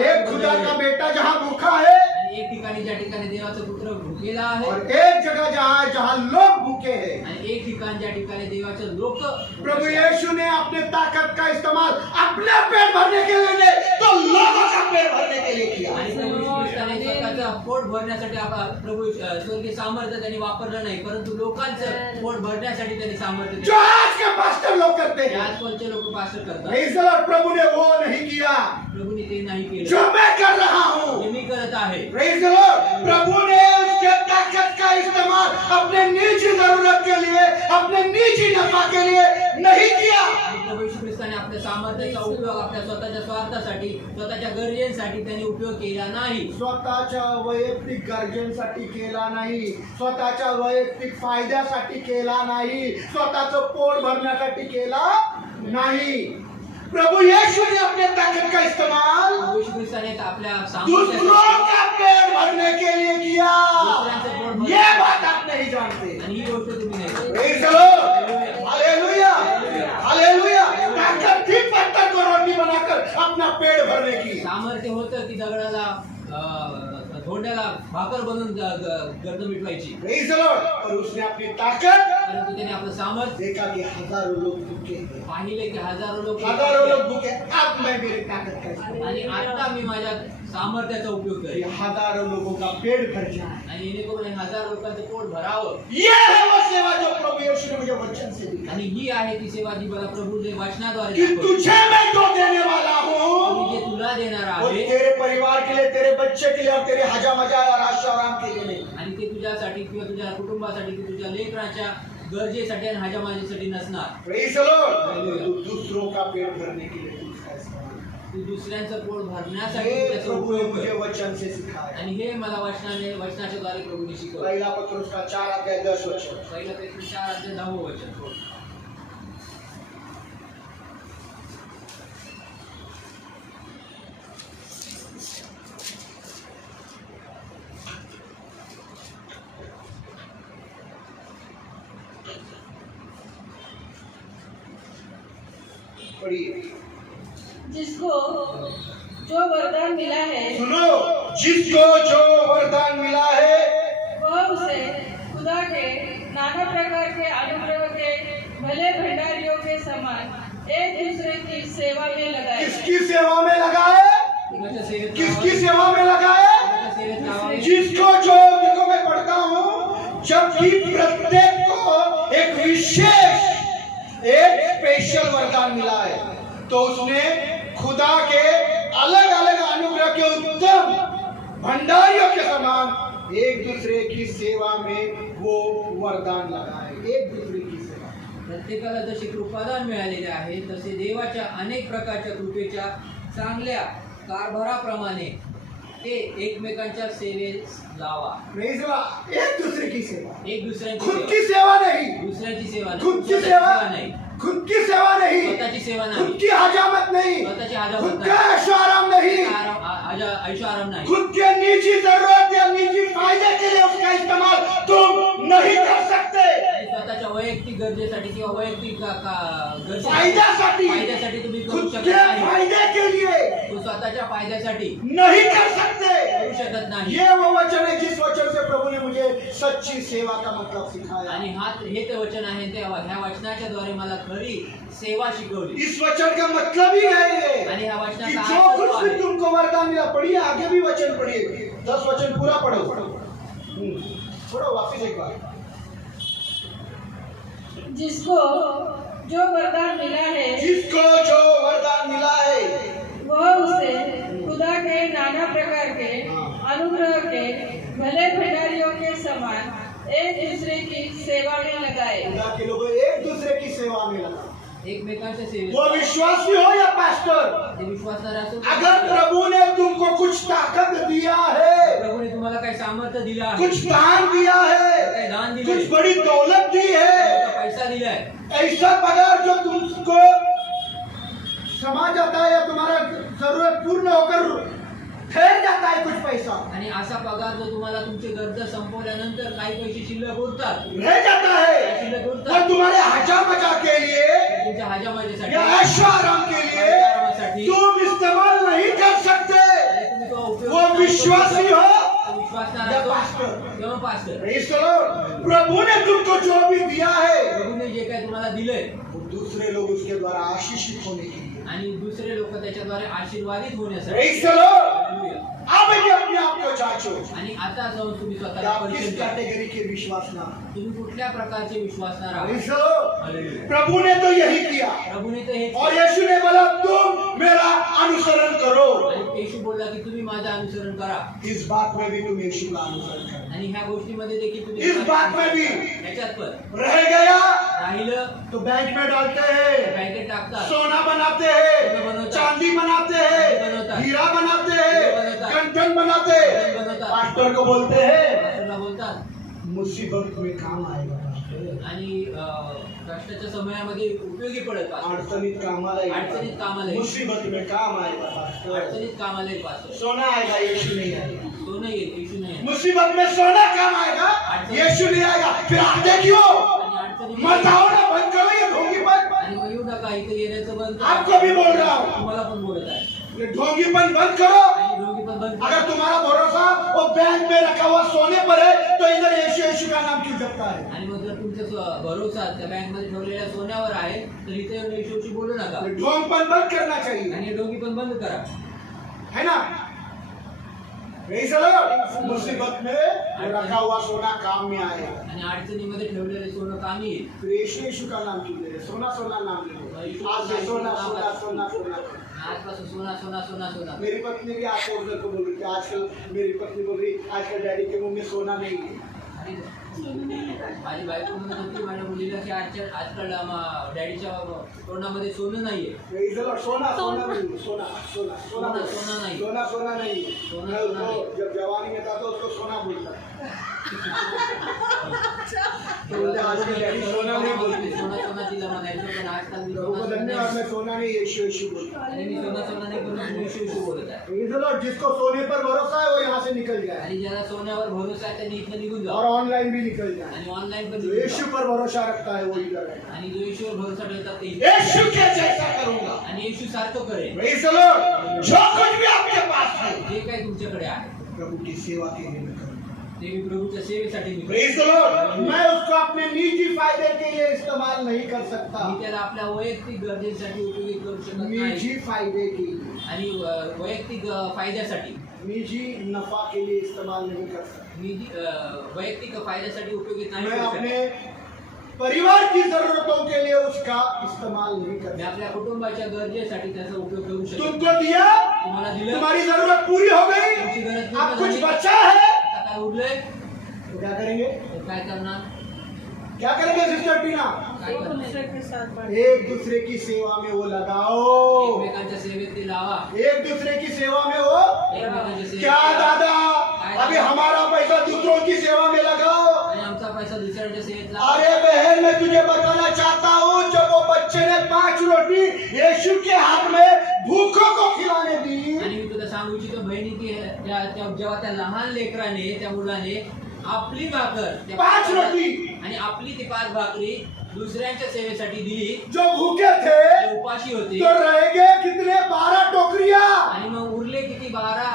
एक खुदा का बेटा जहाँ भूखा है आणि एक ठिकाणी ज्या ठिकाणी देवाचा पुत्र भुकेला आहे और एक जगह जहाँ जहाँ लोग भूखे हैं. आणि एक ठिकाण ज्या ठिकाणी देवाचे लोक प्रभु यीशु ने अपने ताकत का इस्तेमाल अपने पेट भरने के लिए नहीं तो लोगों का पेट भरने के लिए किया. आणि प्रभू येशू ख्रिस्ताने स्वतःचा पोट भरण्यासाठी प्रभू स्वर्गीय सामर्थ्य त्यांनी वापरलं नाही, परंतु लोकांचं पोट भरण्यासाठी त्यांनी सामर्थ्य जो दिलं. आज के पास्टर लोग करते हैं. आजकालचे लोक पास्टर करतात. Praise the Lord. प्रभु ने वो नहीं किया प्रभूने ते नाही केलं जो मैं कर रहा हूँ. हे मी करत आहे. Praise the Lord. प्रभु ने उसके ताकत का इस्तेमाल अपने निजी जरूरत के लिए, अपने निजी नफा के लिए नहीं किया. आणि प्रभू येशू ख्रिस्ताने आपल्या सामर्थ्याचा उपयोग आपल्या स्वतःच्या स्वार्थासाठी, स्वतःच्या गरजेसाठी त्यांनी उपयोग केला नाही. स्वतःच्या वैयक्तिक गरजेसाठी केला नाही, स्वतःच्या वैयक्तिक फायद्यासाठी केला नाही, स्वतःचं पोट भरण्यासाठी केला नाही. प्रभु यीशु ने अपने ताकत का इस्तेमाल प्रभू येशू ख्रिस्ताने आपल्या दूसरों सामर्थ्यासाठी का पेट भरने के लिए किया. दुसऱ्यांचं पोट भरण्यासाठी. ये बात आप नहीं जानते. आणि ही गोष्ट तुम्ही नाही करत. Praise the Lord. Hallelujah, hallelujah. ताकत थी पत्थर को रोटी बनाकर अपना पेट भरने की. सामर्थ्य होतं की दगडाला धोंड्याला भाकर बनवून गर्द मिटवायची, Praise the Lord. और उसने अपनी ताकत परंतु त्याने आपलं सामर्थ्य देखा कि हजारों लोग भूखे हैं. पाहिले की हजारो लोक हजारों लोग भूखे. अब मैं मेरी ताकत का इस्तेमाल आणि आता मी माझ्या सामर्थ्याचा उपयोग ये करेन हजारों लोगों का पेट भर जाए. आणि जेणेकरून हे 1000 लोकांचं पोट भरावं. ये है वो सेवा जो प्रभु यीशु ने मुझे वचन से दी. आणि ही आहे ती सेवा जी मला प्रभूने वचनाद्वारे कि दाखवली. तुझे मैं जो देने वाला मी हूँ जे तुला देणार वो आहे तेरे परिवार के लिए, तेरे बच्चे के लिए और तेरे हजा मजा और आशा आराम के लिए नहीं. आणि ते तुझ्यासाठी किंवा तुझ्या कुटुंबासाठी किंवा तुझ्या लेकराच्या गरजेसाठी आणि हजामाजीसाठी नसणार. Praise the Lord. तू दूसरों का पेट भरने के लिए तू उसका इस्तेमाल. तू दुसऱ्यांचं पोट भरण्यासाठी ये त्याचा प्रभु ने उपयोग मुझे कर. वचन से सिखाया. आणि हे मला वचनाच्या द्वारे प्रभूने शिकवलं. पहला पत्रुस का 4:10 वचन. पहिलं पेत्र 4:10 वचन. पढ़िए. जिसको जो वरदान मिला है सुनो, जिसको जो वरदान मिला है वह उसे खुदा के नाना प्रकार के अनुग्रह के भले भंडारियों के समान एक दूसरे की सेवा में लगाए. किसकी सेवा में लगाए? कुणाच्या सेवेत किसकी लावावे? सेवा में लगाए? कुणाच्या सेवेत लावावे? जिसको जो, देखो मैं पढ़ता हूँ, जबकि प्रत्येक को एक विशेष, एक स्पेशल वरदान मिला है, तो उसने खुदा के अलग अलग अनुग्रह के उत्तम भंडारियों के समान एक दूसरे की सेवा में वो वरदान लगाए. एक दूसरे की सेवा. प्रत्येकाला जशी कृपादान मिळालेले आहे तसे देवाच्या अनेक प्रकारच्या कृपेच्या चांगल्या कारभाराप्रमाणे ते एकमेकांच्या सेवेस लावा. Praise the Lord. एक दूसरे की सेवा. एक दुसऱ्यांची खुद सेवा. की सेवा नहीं. दुसऱ्याची सेवा नाही. खुद की स्वतःची सेवा नाही. खुद की सेवा नहीं. स्वतःची सेवा खुद नाही. की हजामत नहीं. स्वतःची हजामत खुद नाही. का ऐशो आराम नहीं. आयुष्य आराम नाही. खुद के निजी जरूरत या निजी फायदे के लिए उसका इस्तेमाल तुम नहीं कर सकते. आणि स्वतःच्या वैयक्तिक गरजेसाठी किंवा वैयक्तिक फायद्यासाठी तुम्ही करू खुद शकत के नाही. फायदे के लिए तो स्वतःच्या फायद्यासाठी नहीं कर सकते. करू शकत नाही. ये वो वचन है जिस वचन से प्रभु ने मुझे सच्ची सेवा का मतलब सिखाया. आणि हे ते वचन आहे ते ह्या वचनाच्या द्वारे मला खरी सेवा शिकवली. इस वचन का मतलब ही है ये आणि ह्या कि वचनाचा जो अर्थ कुछ तो भी आहे. तुमको वरदान मिला, पढ़िए आगे भी वचन पढ़िए. 10 वचन पूरा पढ़ो. पढ़ो वापिस एक बार. जिसको जो वरदान मिला है जिसको जो वरदान मिला है वह उसे खुदा के नाना प्रकार के अनुग्रह के भले भंडारियों के समान एक दूसरे की सेवा में लगाए। खुदा के लोगों एक दूसरे की सेवा में लगा, एकमेकांच्या सेवेत वो विश्वासी हो या पास्टर, ते विश्वासणारे असो, अगर प्रभु ने तुमको कुछ ताकत दिया है, प्रभूने तुम्हाला काही सामर्थ्य दिलं आहे, कुछ दान दिया काही है, दान कुछ दिले, बड़ी दौलत दी है, पैसा दिलाय, ऐसा पगार जो तुमको समा जाता है या तुम्हारा जरूरत पूर्ण होकर ठहर जाता है कुछ पैसा आणि असा पगार जो तुम्हाला तुमची गरजा संपवल्यानंतर काही पैसे शिल्लक उरतात, रह जाता है, शिल्लक वो उरतात तुम्हारे हजा मजा के लिए तुमच्या हाजामाजेसाठी, या ऐशो आराम के लिए आरामासाठी तुम इस्तेमाल नहीं कर सकते। तुम्ही तो उपयोग वो विश्वासी हो विश्वासणारा या असो पास्टर, किंवा पास्टर, Praise the Lord। प्रभु ने तुमको जो भी दिया है प्रभूने जे काही तुम्हाला दिलंय वो दूसरे लोग उसके द्वारा आशीषित होने के लिए, आणि दुसरे लोक त्याच्याद्वारे आशीर्वादित होण्यासाठी, Praise the Lord। हालेलुया। अब ये अपने आप को जांचो आणि आता जाऊन तुम्ही कि स्वतःला आप किस परीक्षण करा, कैटेगरी के विश्वास ना, तुम्ही कुठल्या प्रकारचे विश्वासणार आहात। Praise the Lord। हालेलुया। प्रभु ने तो यही किया प्रभूने तर हेच और यीशु ने बोला तुम मेरा अनुसरण करो। आणि येशू बोलला की तुम्ही माझं अनुसरण करा, इस बात में भी तुम यीशु का अनुसरण करो, आणि ह्या गोष्टीमध्ये देखील तुम्ही इस बात में भी ह्याच्यात पण रह गया राहिलं तो बैंक में डालते हैं, बँकेत टाकतात, सोना बनाते सोना हैं, बनवतात, चांदी बनाते चांदी हैं, बनवतात, हीरा बनाते हीरे हैं, बनवतात, कंठन बनाते हैं। कंठन बनवतात, पास्टर को बोलते हैं पास्टरला बोलतात मुसीबत में काम आएगा, आणि कष्टाच्या समयामध्ये उपयोगी पडत पास्टर, अड़चनित कामाला येईल, अडचणीत कामाला येईल, मुसीबत में काम आएगा पास्टर। अडचणीत कामाला येईल पास्टर, सोना आएगा, यीशु नहीं आएगा। तो नाही येत, येशू नाही येत। मुसीबत में सोना काम आएगा, यीशु नहीं आएगा। फिर आप देखियो, आणि अडचणीत मत आओ ना, बंद करो ये ढोंगीपन। आणि मग येऊ नका इथे येण्याचं बंद करा। आपको भी बोल रहा हूँ, तुम्हाला पण बोलत आहे, ये ढोंगीपन बंद करो। आणि दोघी पण बंद करा। अगर तुम्हारा भरोसा वो बैंक में रखा हुआ सोने पर है तो इधर यीशु यीशु का नाम क्यों जपता है? आणि मग जर तुमचा भरोसा त्या बँक मध्ये ठेवलेल्या सोन्यावर आहे तर इथे येऊन येशूशी बोलू नका, ये ढोंगपन बंद करना चाहिए, आणि हे दोघी पण बंद करा। है ना? Praise the Lord। मुसीबत में वो रखा हुआ सोना काम में आएगा। आणि अडचणीमध्ये ठेवलेले सोनं कामी येईल। फिर यीशु यीशु का नाम क्यों ले रहे? सोना सोना नाम ले रहे। आज से सोना सोना सोना सोना। आजपासून सोना सोना सोना सोना। मेरी पत्नी भी आपको उधर को बोल रही थी, आजकल मेरी पत्नी बोल रही आजकल डैडी के मुंह में सोना नहीं है। आणि माझी बायको म्हणत होती माझ्या मुलीला की आजकाल डॅडीच्या तोंडामध्ये सोनं नाहीये। Praise the Lord। सोना सोना नहीं है, सोना सोना सोना सोना सोना नहीं, सोना सोना नहीं है। सोना मैं सोना उसको नहीं। जब जवानी में था तो उसको सोना बोलता तो बोलते आजकल डैडी सोना नहीं बोलते। सोना सोना तिला म्हणायचं, पण आजकाल मी प्रभु को सोना सोना धन्यवाद, मैं नाही, सोना नहीं यीशु यीशु बोलता। आणि मी सोना सोना नाही पण मी येशू येशू बोलत आहे। Praise the Lord। जिसको सोने पर भरोसा है वो यहाँ से निकल जाए आणि ज्याला सोन्यावर भरोसा आहे त्यांनी इथं निघून और जावं, ऑनलाइन भी निकल जाए। आणि ऑनलाईन पण जो निघून यीशु जावं। पर भरोसा रखता है वो इधर है। आणि जो येशूवर भरोसा ठेवतात ते यीशु के जैसा करूंगा। आणि येशू सारखं करेल। Praise the Lord। जो कुछ भी आपके पास है जे काही तुमच्याकडे आहे प्रभु की सेवा के लिए मैं करूंगा। ते मी प्रभूच्या सेवेसाठी मी Praise the Lord। मैं उसको अपने निजी फायदे के लिए इस्तेमाल नहीं कर सकता, त्याला आपल्या वैयक्तिक गरजेसाठी उपयोगी करू शकत नाही, निजी फायदे के लिए, आणि वैयक्तिक फायद्यासाठी निजी नफा के लिए इस्तेमाल नहीं कर सकता। निजी वैयक्तिक फायद्यासाठी उपयोगी नाही मैं करू शकत। अपने परिवार की जरूरतों के लिए उसका इस्तेमाल नहीं कर मी सकता। आपल्या कुटुंबाच्या गरजेसाठी त्याचा उपयोग करू शकतो। तुमको दिया, तुम्हाला दिलं, तुम्हारी जरूरत पूरी हो गई, तुमची गरज अब पूर्ण कुछ झाली, बचा है आता काय उरलंय तो क्या करेंगे? तर काय करणार? क्या करेंगे सिस्टर टीना? काय एक करणार? दूसरे के साथ बात। एक दूसरे की सेवा में वो लगाओ, एकमेकांच्या सेवेत ते लावा, एक दूसरे की सेवा में वो एकमेकांच्या सेवेत क्या ते लावा. दादा, अभी हमारा पैसा दूसरों की सेवा में लगाओ। आणि आमचा पैसा दुसऱ्यांच्या सेवेत लावा। अरे बहन, मैं तुझे बताना चाहता हूँ, जब वो बच्चे ने 5 रोटी यीशु के हाथ में भूखों को खिलाने दी, आणि मी तुला सांगू इच्छितो बहिणी की जेव्हा त्या लहान लेकराने त्या मुलाने आपली भाकर 5 रोटी, आणि आपली ती 5 भाकरी दुसऱ्यांच्या सेवेसाठी दिली, जो भूखे थे ते उपाशी होते, तो रह गए कितने? 12 टोकरियां। आणि मग उरले किती? 12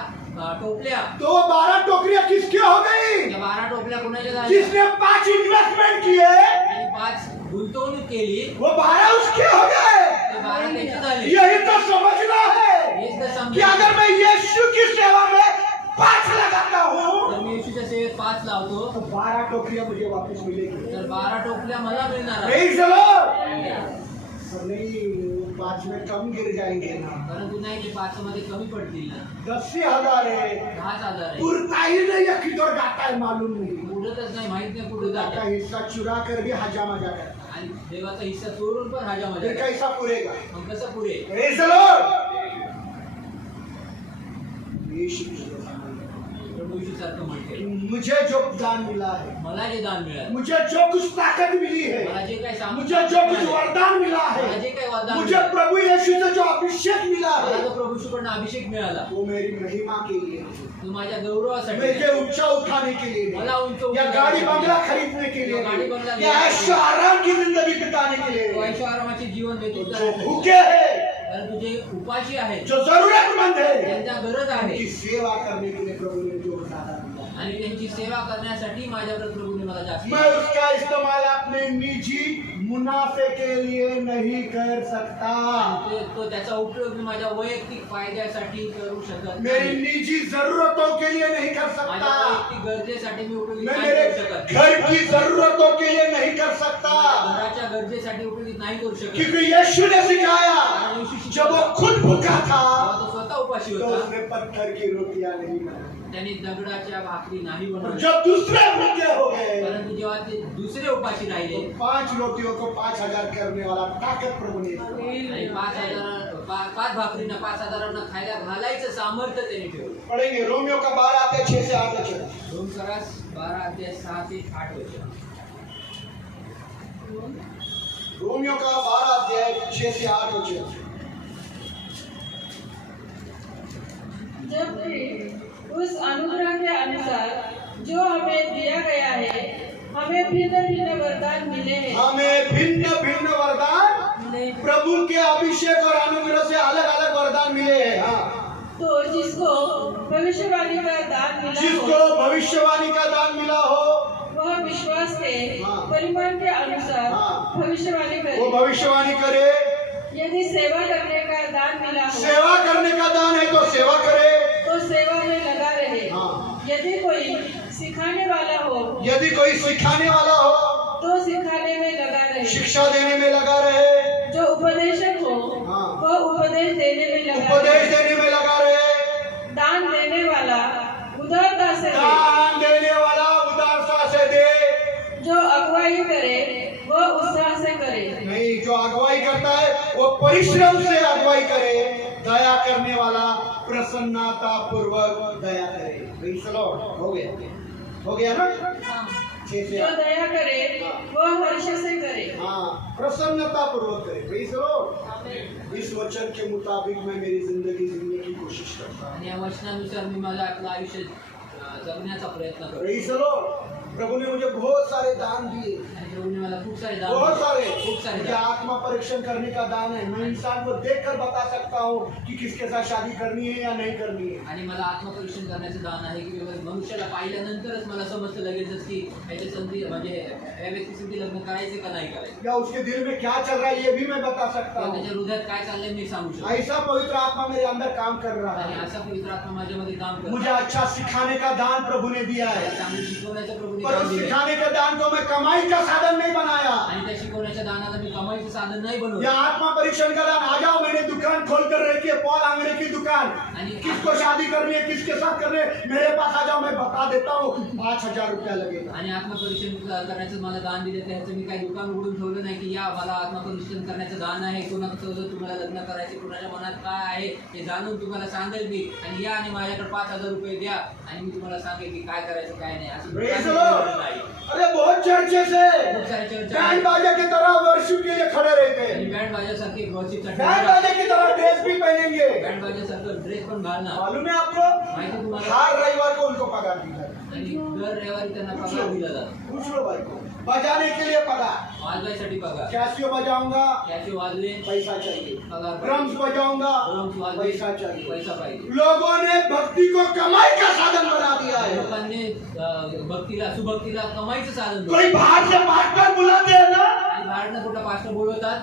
टोपल्या। तो वो 12 टोकरियां किसकी हो गई? त्या 12 टोपल्या कोणाच्या झाल्या? जिसने 5 इन्वेस्टमेंट किए आणि 5 गुंतवणूक केली, वो 12 उसके हो गए। ते 12 त्याचे झाले। यही तो समझना है हेच तर कि समजा, अगर मैं यीशु की सेवा में 5 लगाता हूँ तर मी येशूच्या सेवेत 5 लावतो तो 12 टोकरियां मुझे वापस मिलेगी। तर 12 टोपल्या मला मिळणार आहेत. Praise the Lord। सर नहीं, 5 में कम गिर जाएंगे ना। परंतु नाही ते 5 मध्ये कमी पडतील ना. 10,000 है, 10,000 आहे. पुरता ही नहीं है, किधर जाता है मालूम नहीं। उडतच नाही, माहित नाही कुठे का जात. हिस्सा चुरा कर भी हजामा जाता है, आणि देवाचा हिस्सा चोरून पण हाजा फिर मजा. कैसा पुरेगा? मग कसं पुरे? Praise the Lord. यीशु ख्रिस्त प्रभू येशू सारखं म्हणते, मुझे जो दान मिला है, मला जे दान मिळालं, मुझे जो कुछ ताकत मिली है, मला जे काही सामर्थ्य मुझे जो कुछ मिळालं, वरदान मिला मला है, जे काही वरदान मुझे मिळालं, प्रभु यीशु से जो अभिषेक मिला मला है, जो प्रभू येशूकडनं अभिषेक मिळाला, वो मेरी महिमा के लिए, तो माझ्या गौरवासाठी, मुझे ऊंचा उठाने के लिए, मला उंच या उठवण्यासाठी, गाड़ी बंगला खरीदने के लिए, गाड़ी बंगला या लेने ऐशो आराम की जिंदगी बिताने के तो लिए, ऐशो आरामाचे जीवन व्यतीत जो करायसाठी, भूखे हैं, परंतु जे उपाशी आहेत, जो जरूरतमंद है, त्यांना गरज आहे, उनकी सेवा करने के लिए प्रभु ने जो ज्यादा दिया, आणि त्यांची सेवा करण्यासाठी माझ्याकडे प्रभूने मला जास्त मैं उसका इस्तेमाल अपने निजी मुनाफे के लिए नहीं कर सकता। तो त्याचा उपयोग मी माझ्या वैयक्तिक फायद्यासाठी करू शकत मेरी नाही. निजी जरूरतों के लिए नहीं कर माझ्या सकता। वैयक्तिक गरजेसाठी मी उपयोगित मैं नाही मेरे करू शकत. घर की जरूरतों के लिए नहीं कर सकता, घराच्या गरजेसाठी उपयोगित नाही करू शकत. क्योंकि यीशु ने सिखाया, कारण येशू शिकवला, जब वो खुद भूखा था तेव्हा तो स्वतः उपाशी तो होता, उसने पत्थर की रोटियां नहीं बनाई, त्याने दगडाच्या भाकरी नाही और बनवल्या. जब दूसरे भूखे हो गए परंतु जेव्हा ते दुसरे उपाशी राहिले तो 5 रोटियों को 5,000 करने वाला ताकत प्रभु ने दिया। आणि 5 भाकरींना 5,000 खायला घालायचं सामर्थ्य त्याने ठेवलं. पढ़ेंगे रोमियो का 12 अध्याय 6 से 8 वचन। रोम करास 12 अध्याय 6 ते 8 वचन. रोमियो का 12 अध्याय 6 से 8 वचन। जबकि उस अनुग्रह के अनुसार जो हमें दिया गया है, हमें भिन्न भिन्न वरदान मिले हैं। हमें भिन्न भिन्न वरदान, प्रभु के अभिषेक और अनुग्रह से अलग अलग वरदान मिले हैं। हाँ, तो जिसको भविष्यवाणी का दान मिला जिसको हो, भविष्यवाणी का दान मिला हो वह विश्वास के हाँ। परिमाण के अनुसार हाँ। भविष्यवाणी वो करे। भविष्यवाणी करे। यदि सेवा करने का दान मिला हो, सेवा करने का दान है तो सेवा करे। तो सेवा में लगा रहे। हाँ। यदि कोई सिखाने वाला हो, यदि कोई सिखाने वाला हो तो सिखाने में लगा रहे। शिक्षा देने में लगा रहे। जो उपदेशक हो, हाँ। वह उपदेश देने में लगा उपदेश रहे। देने में लगा रहे। दान देने वाला उदारता से दे। दान देने वाला उदारता से दे। जो अगुवाई करे वह उत्साह से करे। नहीं, जो अगुवाई करता है वो परिश्रम से अगुवाई करे। दया करने वाला प्रसन्नता पूर्वक दया करे। Praise the Lord। हो गया ना? 6 से जो 8। दया करे वह हर्ष से करे। हाँ, प्रसन्नता पूर्वक करे। Praise the Lord। इस वचन के मुताबिक मैं मेरी जिंदगी जीने की कोशिश करता हूँ। आणि या वचनानुसार मी माझं आपलं आयुष्य जगण्याचा प्रयत्न करतो. Praise the Lord। प्रभु ने मुझे बहुत सारे दान दिए, आणि प्रभूने मला खूप सारे दान बहुत दिले. सारे। खूप सारे मुझे दान. आत्मा परीक्षण करने का दान है। मैं इंसान को देखकर बता सकता हूँ कि किसके साथ शादी करनी है या नहीं करनी है। आणि मला आत्मपरीक्षण करण्याचं दान आहे की मनुष्याला पाहिल्यानंतरच मला समजतं लगेचच की याच्या संधी म्हणजे या व्यक्तीसाठी लग्न करायचे का नाही करायचे, या उसके दिल में क्या चल रहा है ये भी मैं बता सकता किंवा हूँ। त्याच्या हृदयात काय चाललंय मी सांगू शकतो. ऐसा पवित्र आत्मा मेरे अंदर काम कर रहा आणि है। असा पवित्र आत्मा माझ्यामध्ये काम करतो. मुझे अच्छा सिखाने का दान प्रभु ने दिया है, चांगलं शिकवण्याचं प्रभूने पर दान उस दिलंय. सिखाने के दान को मैं कमाई का साधन नहीं बनाया। आणि त्या शिकवण्याच्या दानाला मी कमाईचं साधन नाही बनवलं. या आत्मा परीक्षण का दान, आ जाओ मैंने दुकान खोल कर रखी है, पॉल आंगरे की दुकान। आणि किसको शादी करनी है, किसके साथ करनी है, मेरे पास आ जाओ, मैं बता देता हूँ। 5,000 रुपया लगेगा। आणि आत्मपरीक्षण करायचं मला दान दिलं, त्याचं मी काही दुकान उघडून ठेवलं नाही की या मला आत्मपरीक्षण करण्याचं दान आहे, कोणाचं तुम्हाला लग्न करायचे, कोणाच्या मनात काय आहे हे जाणून तुम्हाला सांगेल मी, आणि या आणि माझ्याकडे 5,000 रुपये द्या आणि मी तुम्हाला सांगेल की काय करायचं काय नाही. असं Praise the दुकान Lord। उघडलं नाही. अरे बहुत चर्चे से खूप सारे चर्चा बैंड बाजा की तरह वर्शिप के लिए खड़े रहते आणि हैं। बँड बाजासारखे गॉसिपसाठी बैंड बाजा की तरह ड्रेस भी पहनेंगे। बँड बाजासारखं ड्रेस पण घालणार. मालूम है आपको, माहिती तुम्हाला, हर रविवार को उनको पगार दी जाती है। आणि दर रविवारी त्यांना पगार दिला जातो. पूछ लो भाई को, बजाने के लिए पगार। वाजवायसाठी पगार, कैसियो बजाऊंगा, त्याचे वाजले पैसा चाहिए। पगार, ड्रम्स बजाऊंगा, ड्रम्स वाजले पैसा चाहिए। पैसा पाहिजे. लोगों ने भक्ति को कमाई का साधन बना दिया है। लोकांनी भक्तीला सुभक्तीला कमाईचं साधन बनवलं. कोई बाहर से पास्टर बुलाते हैं ना, आणि बाहेरनं कुठला पास्टर बोलवतात,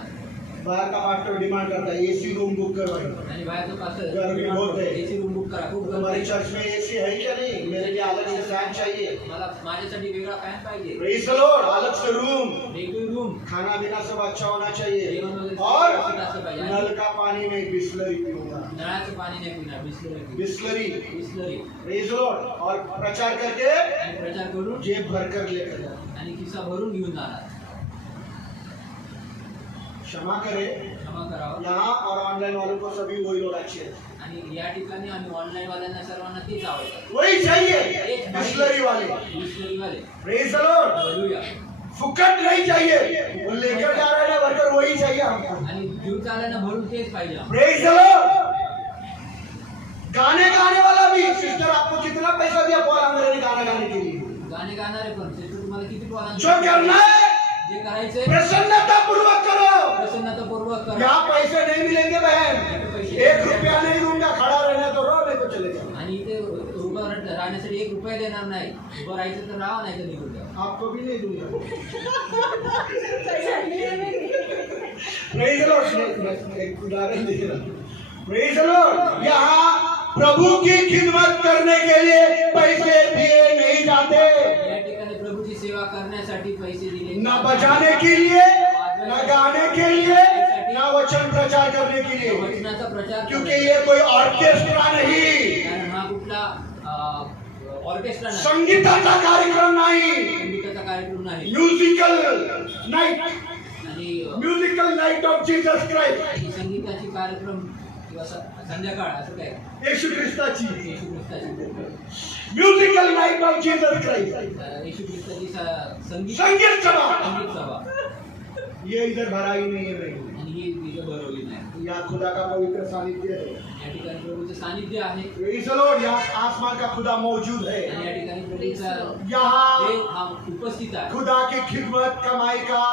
बाहर का मास्टर डिमांड करता है एसी रूम बुक करवाइए। आणि बाहेरचं पास्टर गर्मी बहुत है। एसी रूम बुक करा, खूप हमारे गरमी. चर्च में एसी है क्या नहीं? मेरे लिए अलग से फैन चाहिए। मला माझ्यासाठी वेगळा फॅन पाहिजे, प्रेज द लॉर्ड। अलग से रूम, वेगळी रूम, खाना पीना सब अच्छा होना चाहिए जेवण वगैरे और व्यवस्थित असलं पाहिजे. नल का पानी नहीं बिस्लरी पीऊंगा। नळाचं पाणी नाही पिणार, Bisleri Bisleri, Bisleri. Praise the Lord. और प्रचार करके आणि प्रचार करून जेब भर कर लेकर जाना। आणि खिसा भरून घेऊन जाणार. क्षमा करे, क्षमा करावं. यहाँ और ऑनलाइन वालों को सभी वही लोग अच्छे हैं। आणि या ठिकाणी आम्ही ऑनलाईन वाल्यांना सर्वांना तेच आवडतं, वही चाहिए बिस्लरी वाले। बिस्लरी वाले. Praise the Lord. हालेलुया. फुकट नहीं चाहिए, वो लेकर जा रहे हैं वर्कर, वही चाहिए हमको। आणि जीव चालायला भरून तेच पाहिजे. Praise the Lord. गाने गाने वाला भी, सिस्टर आपको कितना पैसा दिया पॉल अंग्रेजी गाना गाने के लिए? गाणे गाणारे पण सिस्टर तुम्हाला किती प्रॉब्लेम जो करना है जे करायचंय प्रसन्नता पूर्वक करो। प्रसन्नतापूर्वक करा. यहाँ पैसे नहीं मिलेंगे बहन, 1 रुपया नहीं दूंगा, खड़ा रहना तो रहो, नहीं तो चले जाओ। आणि इथे उभं राहण्यासाठी 1 रुपया देणार नाही. उभं राहायचं तर राहा, नाही तर निघून जा. आपको भी नहीं दूंगा। Praise the Lord. एक उदाहरण दे रहा हूं। Praise the Lord. यहाँ प्रभु की खिदमत करने के लिए पैसे दिए नहीं जाते, या ठिकाणी प्रभूची सेवा करण्यासाठी पैसे दिले न बजाने के लिए, न गाने के लिए, न वचन प्रचार करने के लिए, वचनाचा प्रचार क्योंकि ये कोई ऑर्केस्ट्रा नहीं, कारण हा कुठला ऑर्केस्ट्रा नाही, संगीताचा कार्यक्रम नहीं, संगीताचा कार्यक्रम नाही. म्युझिकल नाईट, आणि musical night of Jesus Christ, आणि संगीताची कार्यक्रम किंवा संध्याकाळ असं काय येशू ख्रिस्ताची येशू ख्रिस्ताची musical night of Jesus Christ, येशू ख्रिस्ताची संगीत संगीत सभा, संगीत सभा. ये इधर भरा ही नहीं है भाई। आणि ही इथं भरवली नाही. यहाँ खुदा का पवित्र सानिध्य है। या ठिकाणी प्रभूचं सानिध्य आहे प्रेज द लॉर्ड। यहाँ आसमान का खुदा मौजूद है। आणि या ठिकाणी प्रभूचा यहाँ देव हा उपस्थित आहे. खुदा की खिदमत कमाई का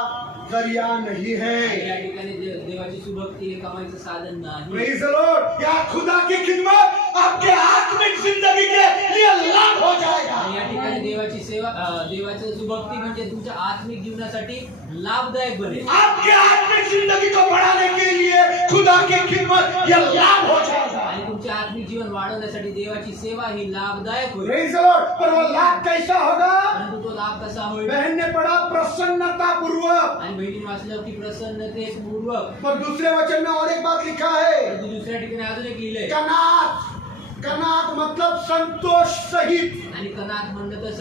जरिया नहीं आणि है। या ठिकाणी देवाची सुभक्ती हे कमाईचं साधन नाही. Praise the Lord. यहाँ खुदा की खिदमत आपके आत्मिक जिंदगी के लिए लाभ हो जाएगा। आणि या ठिकाणी देवाची सेवा देवाची सुभक्ती म्हणजे तुमच्या आत्मिक जीवनासाठी लाभदायक बनेल. आपके आत्मिक जिंदगी को बढ़ाने के लिए खुदा की खिदमत ये लाभ हो जाएगा। आणि तुमचे आत्मिक जीवन वाढवण्यासाठी देवाची सेवा ही लाभदायक होईल. Praise the Lord. पर वो लाभ कैसा होगा? परंतु तो लाभ कसा होईल? बहन ने पढ़ा प्रसन्नता पूर्वक, आणि बहिणी वाचलं की प्रसन्नतेपूर्वक. पर दूसरे वचन में और एक बात लिखा है, परंतु दुसऱ्या ठिकाणी अजून एक लिहिलंय. कनात। कनात मतलब संतोष सहित। आणि कनात म्हणलं तर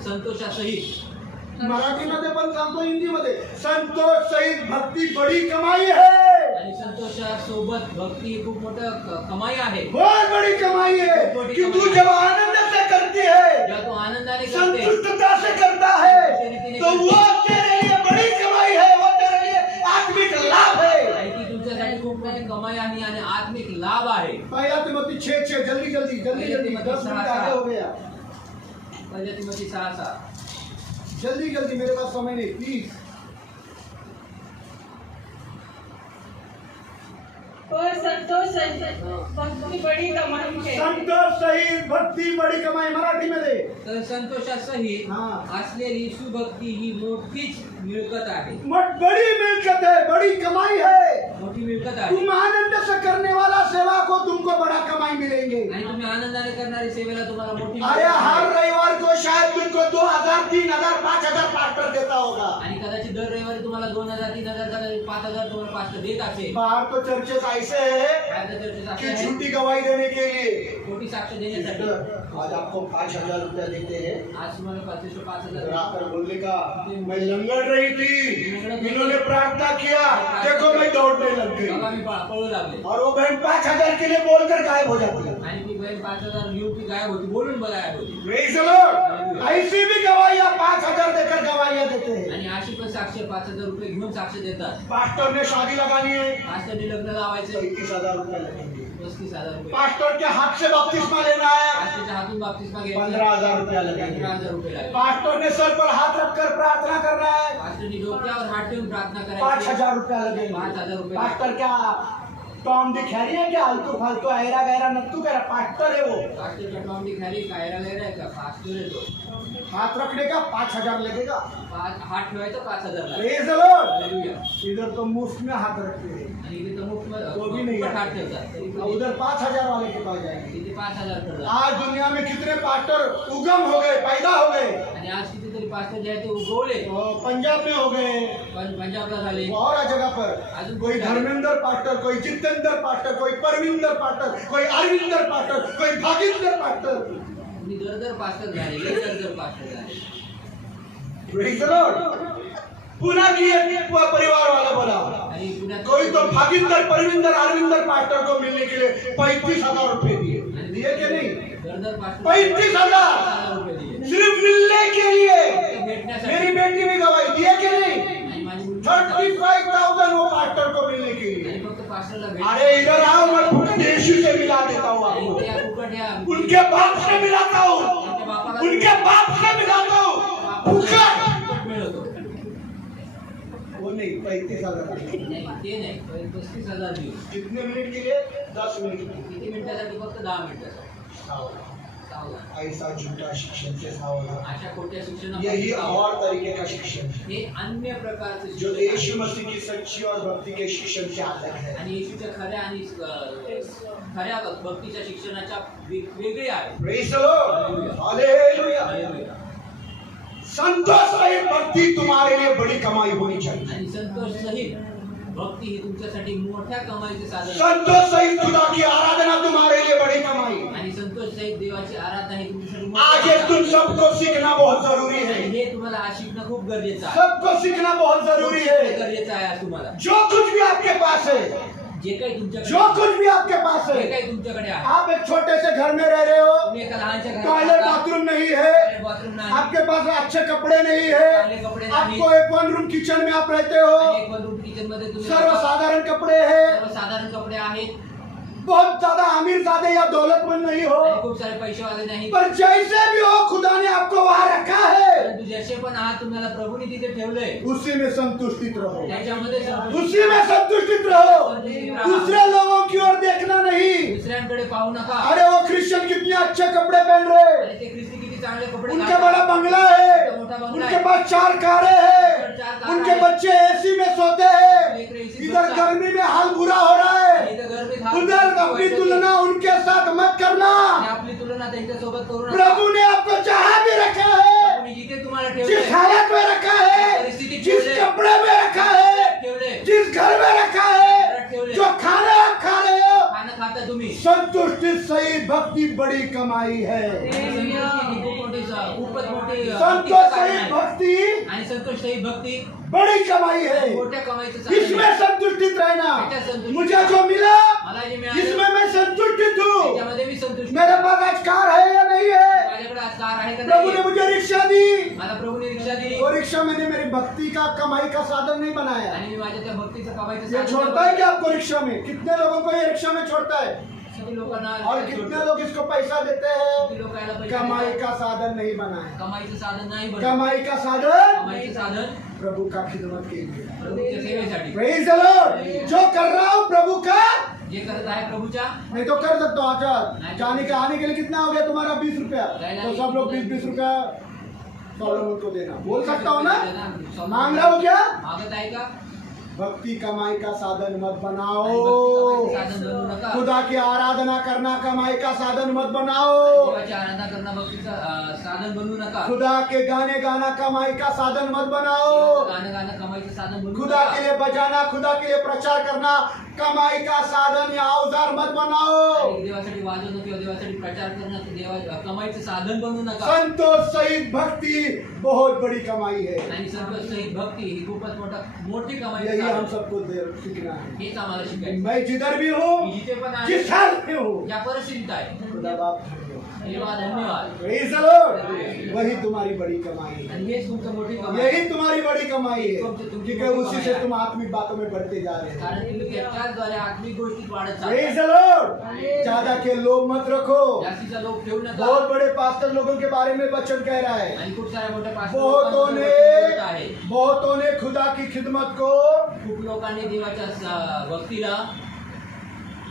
संतोषासहित. मराठीमध्ये पण सांगतो, हिंदीमध्ये संतोष सहित भक्ती बड़ी कमाई है। आणि संतोषासोबत भक्ती ही खूप मोठं कमाई आहे. बहुत बड़ी कमाई है कि तू जब आनंद से करती है, जेव्हा तू आनंदाने करते, संतुष्टता से करता है, तो वो तेरे लिए बड़ी कमाई है, वो तेरे लिए आत्मिक लाभ है। आणि ती तुमच्यासाठी खूप मोठी कमाई आहे आणि आत्मिक लाभ आहे. पहला तिमोथी 6:6 जल्दी जल्दी जल्दी जल्दी 10 मिनट आगे हो गया। पहिल्या तिमोथी 6:6. जल्दी जल्दी, मेरे पास समय नहीं, प्लीज। और संतोष सहित भक्ति बड़ी कमाई है। संतोष सहित भक्ती बड़ी कमाई मराठी मध्ये। तर संतोषासहित हाँ। असलेली सुभक्ती ही मोठीच मिळकत आहे. बड़ी मिलकत है, बड़ी कमाई है। मोठी मिळकत आहे. तुम आनंद से करने वाला सेवा को तुमको बड़ा कमाई मिलेंगे। आणि तुम्ही आनंदाने करणारी सेवेला तुम्हाला मोठी अरे मिळकत हर आहे. रविवार को शायद तुमको 2000, 3000, 5000 पास्टर देता होगा। आणि कदाचित दर रविवारी तुम्हाला 2000, 3000, कदाचित 5000 तुम्हाला पास्टर देत असेल. बाहर तो चर्चेस ऐसे है काय तर चर्चेत कि असे आहे, झूठी गवाही देने के लिए खोटी साक्ष देण्यासाठी आज आपको 5000 रुपया देते हैं। आज तुम्हाला 5,000 इधर आकर बोलने का, मैं लंगड़ रही थी, इन्होंने प्रार्थना किया, देखो मैं दौड़ने लग गई। बघा मी पळू लागले. और वो बहन 5000 के लिए बोलकर गायब हो जाती है। आणि ती बहीण 5,000 घेऊन ती गायब होती, बोलून गायब होती. Praise the Lord। ऐसी भी गवाहियां 5000 देकर गवाहियां देते हैं। आणि अशी पण साक्ष 5,000 रुपये घेऊन साक्ष देतात. पास्टर ने शादी लगानी है, पास्टरने लग्न लावायचं 21,000 रुपया लगेंगे। 35,000 रुपये. पास्टर के हाथ से बपतिस्मा लेना है, पास्टरच्या हातून बाप्तिस्मा घ्यायचा 15,000 रुपया लगेंगे। 15,000 रुपये लागले. पास्टर ने सर पर हाथ रखकर प्रार्थना करना है, पास्टरनी डोक्यावर हात ठेवून प्रार्थना करायची 5,000 रुपया लगेंगे। 5,000 रुपये. पास्टर क्या टॉम डिक हैरी है क्या? आलतू फालतू ऐरा गैरा नत्तू कह रहा, पास्टर है वो। पास्टर का टॉम दिखा रही कायरा ले रहा है का पास्टर है तो हाथ रखने का 5,000 लगेगा। हात ठेवायचं 5,000 ला. Praise the Lord. हालेलुया. इधर तो मुफ्त में हाथ रखते हैं, आणि इथे तर मुफ्त तो भी नहीं है। हात ठेवतात तरी पण उधर 5,000 वाले के पास जाएंगे। इथे 5,000 करतात. आज दुनिया में कितने पास्टर उगम हो गए, पैदा हो गए। आणि आज कितीतरी पास्टर जे आहे ते उगवले तो पंजाब में हो गए, पण पंजाबला झाले. और जगह पर अजून कोई धर्मेंद्र पास्टर, कोई जितेंद्र पास्टर, कोई परविंदर पास्टर, कोई अरविंदर पास्टर, कोई भागिंदर पास्टर। मी दर पास्टर झाले, दर पास्टर झाले. Praise the Lord. पुन्हा की एक परिवार वाला बोला, आणि पुण्यात कोई तो भागिंदर, परविंदर, अरविंदर पास्टर को मिलने के लिए 35,000 रुपए दिए। दिए कि नहीं? दर पास्टर 35,000 रुपये दिले. सिर्फ मिलने के लिए। भेटण्यासाठी मेरी बेटी भी गवाही दिए कि नहीं? आणि माझी मुलगी 35,000 वो पास्टर को मिलने के लिए। आणि फक्त पास्टरला अरे इधर आओ, मैं फुकट यीशु से मिला देता हूँ आपको, इथे या फुकट या उनके बाप से मिलाता हूँ, उनके बाप से मिलाता हूँ। फुकट फुकट मिळवतो. वो नहीं, 35,000 नाही ते नाही 35,000 दिले. कितने मिनट के लिए? 10 मिनट। किती मिनिटासाठी? फक्त 10 मिनिटासाठी. सावधान. ऐसा झूठा शिक्षण से सावधान। अशा खोट्या यही शिक्षणापासून और तरीके का शिक्षण है हे अन्य प्रकारचे जो शिक्षण आहे. यीशु मसीह की सच्ची और भक्ति के शिक्षण से अलग है। आणि येशूच्या खऱ्या आणि खऱ्या भक्तीच्या शिक्षणाच्या वेगळे आहे. Praise the Lord. Hallelujah. Hallelujah. Santosh रहित भक्ति तुम्हारे लिए बड़ी कमाई होनी चाहिए। आणि संतोष सहित भक्ती ही तुमच्यासाठी मोठ्या कमाईचे साधन आहे. संतोष सहित खुदा की आराधना तुम्हारे लिए बड़ी कमाई। आणि संतोष सहित देवाची आराधना ही तुमच्यासाठी आज ये तुम सबको सीखना बहुत जरूरी है। आणि हे तुम्हाला आज शिकणं खूप गरजेचं आहे. सबको सीखना बहुत जरूरी है। गरजेचं आहे आज तुम्हाला. जो कुछ भी आपके पास है, जे काही तुमच्याकडे जो कुछ भी आपके पास जे है, काही तुमच्याकडे आहे. आप एक छोटे से घर में रह रहे हो, तुम्ही एका लहानशा घरात टॉयलेट राहता. बाथरूम नहीं है, बाथरूम नाही. आपके पास अच्छे कपड़े नहीं चांगले है, कपडे नाही. आपको एक वन रूम किचन में आप रहते हो, आणि एक रूम किचन मध्ये तुम्ही राहता. सर्वसाधारण कपड़े हैं, सर्वसाधारण कपडे आहेत. बहुत ज्यादा अमीर ज्यादा या दौलतमंद नहीं हो, आणि खूप सारे पैसेवाले नाही. पर जैसे भी हो खुदा ने आपको वहां रखा है, परंतु जसे पण आहात तुम्हाला प्रभूने तिथे ठेवलंय उसी में संतुष्टित रहो, त्याच्यामध्ये संतुष्ट. उसी में संतुष्टित रहो। दूसरे लोगों की ओर देखना नहीं। दुसऱ्यांकडे पाहू नका. अरे वो क्रिश्चियन कितने अच्छे कपड़े पहन रहे, आणि ते ख्रिस्ती किती चांगले कपडे उनके घालतात. बड़ा बंगला है, उनके पास 4 कारें हैं, उनके बच्चे एसी में सोते हैं, इधर गर्मी में हाल बुरा हो रहा आणि है। इथं गरमीत हात उधर अपनी तुलना उनके साथ मत करना। आणि आपली तुलना त्यांच्यासोबत करू नका. प्रभु ने आपको जहाँ भी रखा है, प्रभूने जिथे तुम्हाला जिस ठेवलंय हालत में रखा है, जिस कपड़े में रखा है, ठेवलंय जिस घर में रखा है, जो खाना आप खा रहे हो, खाणं खाता तुम्ही. संतुष्टि सही भक्ति बड़ी कमाई है। खूपच मोठी संतोष सही भक्ति आणि संतोष सही भक्ती बड़ी कमाई है। मोठ्या कमाईचं साधन आहे. इसमें संतुष्टित रहना। त्याच्यात संतुष्ट. मुझे जो मिला मला जे मिळालं इसमें मैं संतुष्टित हूँ। त्याच्यामध्ये मी संतुष्ट. मेरे पास आज कार है या नहीं है? माझ्याकडे आज कार आहे का प्रभु नाही? ने मुझे रिक्शा दी, मला प्रभूने रिक्षा दिली वो रिक्शा मैंने मेरी भक्ति का कमाई का साधन नहीं बनाया। आणि मी माझ्या त्या भक्तीचं कमाईचं ये साधन छोड़ता है क्या आपको रिक्शा में? कितने लोगों को ये रिक्शा में छोड़ता है? किती लोकांना और कितने लोग इसको पैसा देते हैं? किती लोकांना पैसे कमाई देतात. का साधन नहीं बनाया। कमाईचं साधन नाही बनत. कमाई का साधन कमाईचं साधन प्रभु का खिदमत के लिए। प्रभूच्या सेवेसाठी. Praise the Lord. जो कर रहा हूँ प्रभु का, जे करत आहे प्रभूच्या नहीं तो कर सकता हूँ। अच्छा जाने का आने के लिए कितना हो गया तुम्हारा? 20 रुपया। तो सब लोग 20-20 रुपया सॉलोमन को देना। बोल सकता हूँ ना? मांग रहा हूँ क्या? मागत आहे का? भक्ति कमाई का साधन मत आणि बनाओ। भक्ती कमाईचं साधन बनवू नका. खुदा की आराधना करना कमाई का साधन मत बनाओ। देवाची आराधना करणं भक्तीचं साधन बनवू नका. खुदा के गाने गाना कमाई का साधन मत बनाओ। गाणं गाणं कमाईचं साधन बनवू खुदा नका. के लिए बजाना, खुदा के लिए प्रचार करना कमाई का साधन या औजार मत बनाओ। आणि देवासाठी वाजवणं किंवा देवासाठी प्रचार करणं देवा कमाईचं साधन बनवू नका. संतोष सहित भक्ति बहुत बड़ी कमाई है। आणि संतोष सहित भक्ती ही खूपच मोठी कमाई यही हम सबको सीखना है। हेच आम्हाला शिकायचं. मैं जिधर भी हूँ, मी जिथे पण आहे जिस हाल में हूँ, या परिस्थितीत आहे. खुदा बाप धन्यवाद धन्यवाद. Praise the Lord. वही तुम्हारी बड़ी कमाई है, आणि हेच तुमचं मोठी कमाई. यही तुम्हारी बड़ी कमाई है, क्योंकि उसी से तुम आत्मिक बातों में बढ़ते जा रहे हो। कारण तुम्ही त्याच्याद्वारे आत्मिक गोष्टीत वाढत Praise चालता. the Lord. ज्यादा के लोभ मत रखो। जास्तीचा लोक ठेवू नका. बहुत बड़े पास्टर लोगों के बारे में वचन कह रहा है, आणि खूप साऱ्या मोठ्या बहुतों पास्टर ने बहुतों ने खुदा की खिदमत को खूप लोकांनी देवाच्या भक्तीला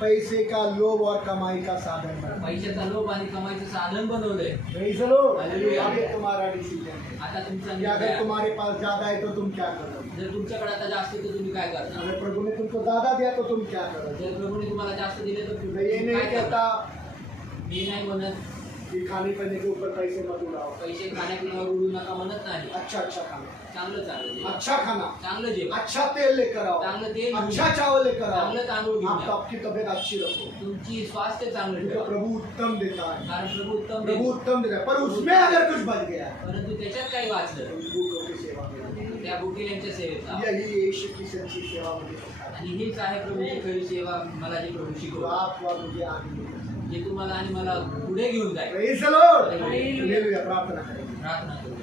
पैसे का लोभ और कमाई का साधन बना। पैशाचा लोभ आणि कमाईचं साधन बनवलंय. Praise the Lord. Hallelujah. आगे तुम्हारा डिसीजन है आता तुमचा कि अगर निर्णय आहे. तुम्हारे पास ज्यादा है तो तुम क्या करोगे? जर तुमच्याकडे आता जास्त आहे तर तुम्ही काय करणार? अगर प्रभु ने तुमको ज्यादा दिया तो तुम क्या करोगे? जर प्रभूने तुम्हाला जास्त दिले तर मैं तुम्ही ये काय नहीं करणार? कहता मी नाही म्हणत कि खाने पीने के ऊपर पैसे मत उड़ाओ। पैसे खाण्यापिण्यावर उडू नका म्हणत नाही. अच्छा अच्छा खाना, चांगलं चांगलं जेवा. अच्छा खाना, चांगलं जेवा. अच्छा तेल लेकर आओ, चांगलं तेल घेऊन अच्छा या. चावल लेकर आओ। चांगलं तांदूळ घेऊन आप या. आपकी तबीयत अच्छी रखो, तुमची स्वास्थ्य चांगलं क्योंकि ठेवा. प्रभु उत्तम देता है। कारण प्रभू उत्तम प्रभु देतो. उत्तम देता है, पर उसमें अगर कुछ बच गया परंतु त्याच्यात काही वाचलं तो भूखों की सेवा करो। त्या भुकेल्यांच्या सेवेत लावा. यही यीशु की सच्ची सेवा मुझे सिखाती आणि हीच आहे प्रभूची खरी सेवा मला जी प्रभू है, जो शिकवतो आपको और मुझे आगे लेकर जाए। जे तुम्हाला आणि मला पुढे घेऊन जाईल. Praise the Lord. Hallelujah. Hallelujah, प्रार्थना करेंगे। प्रार्थना करू.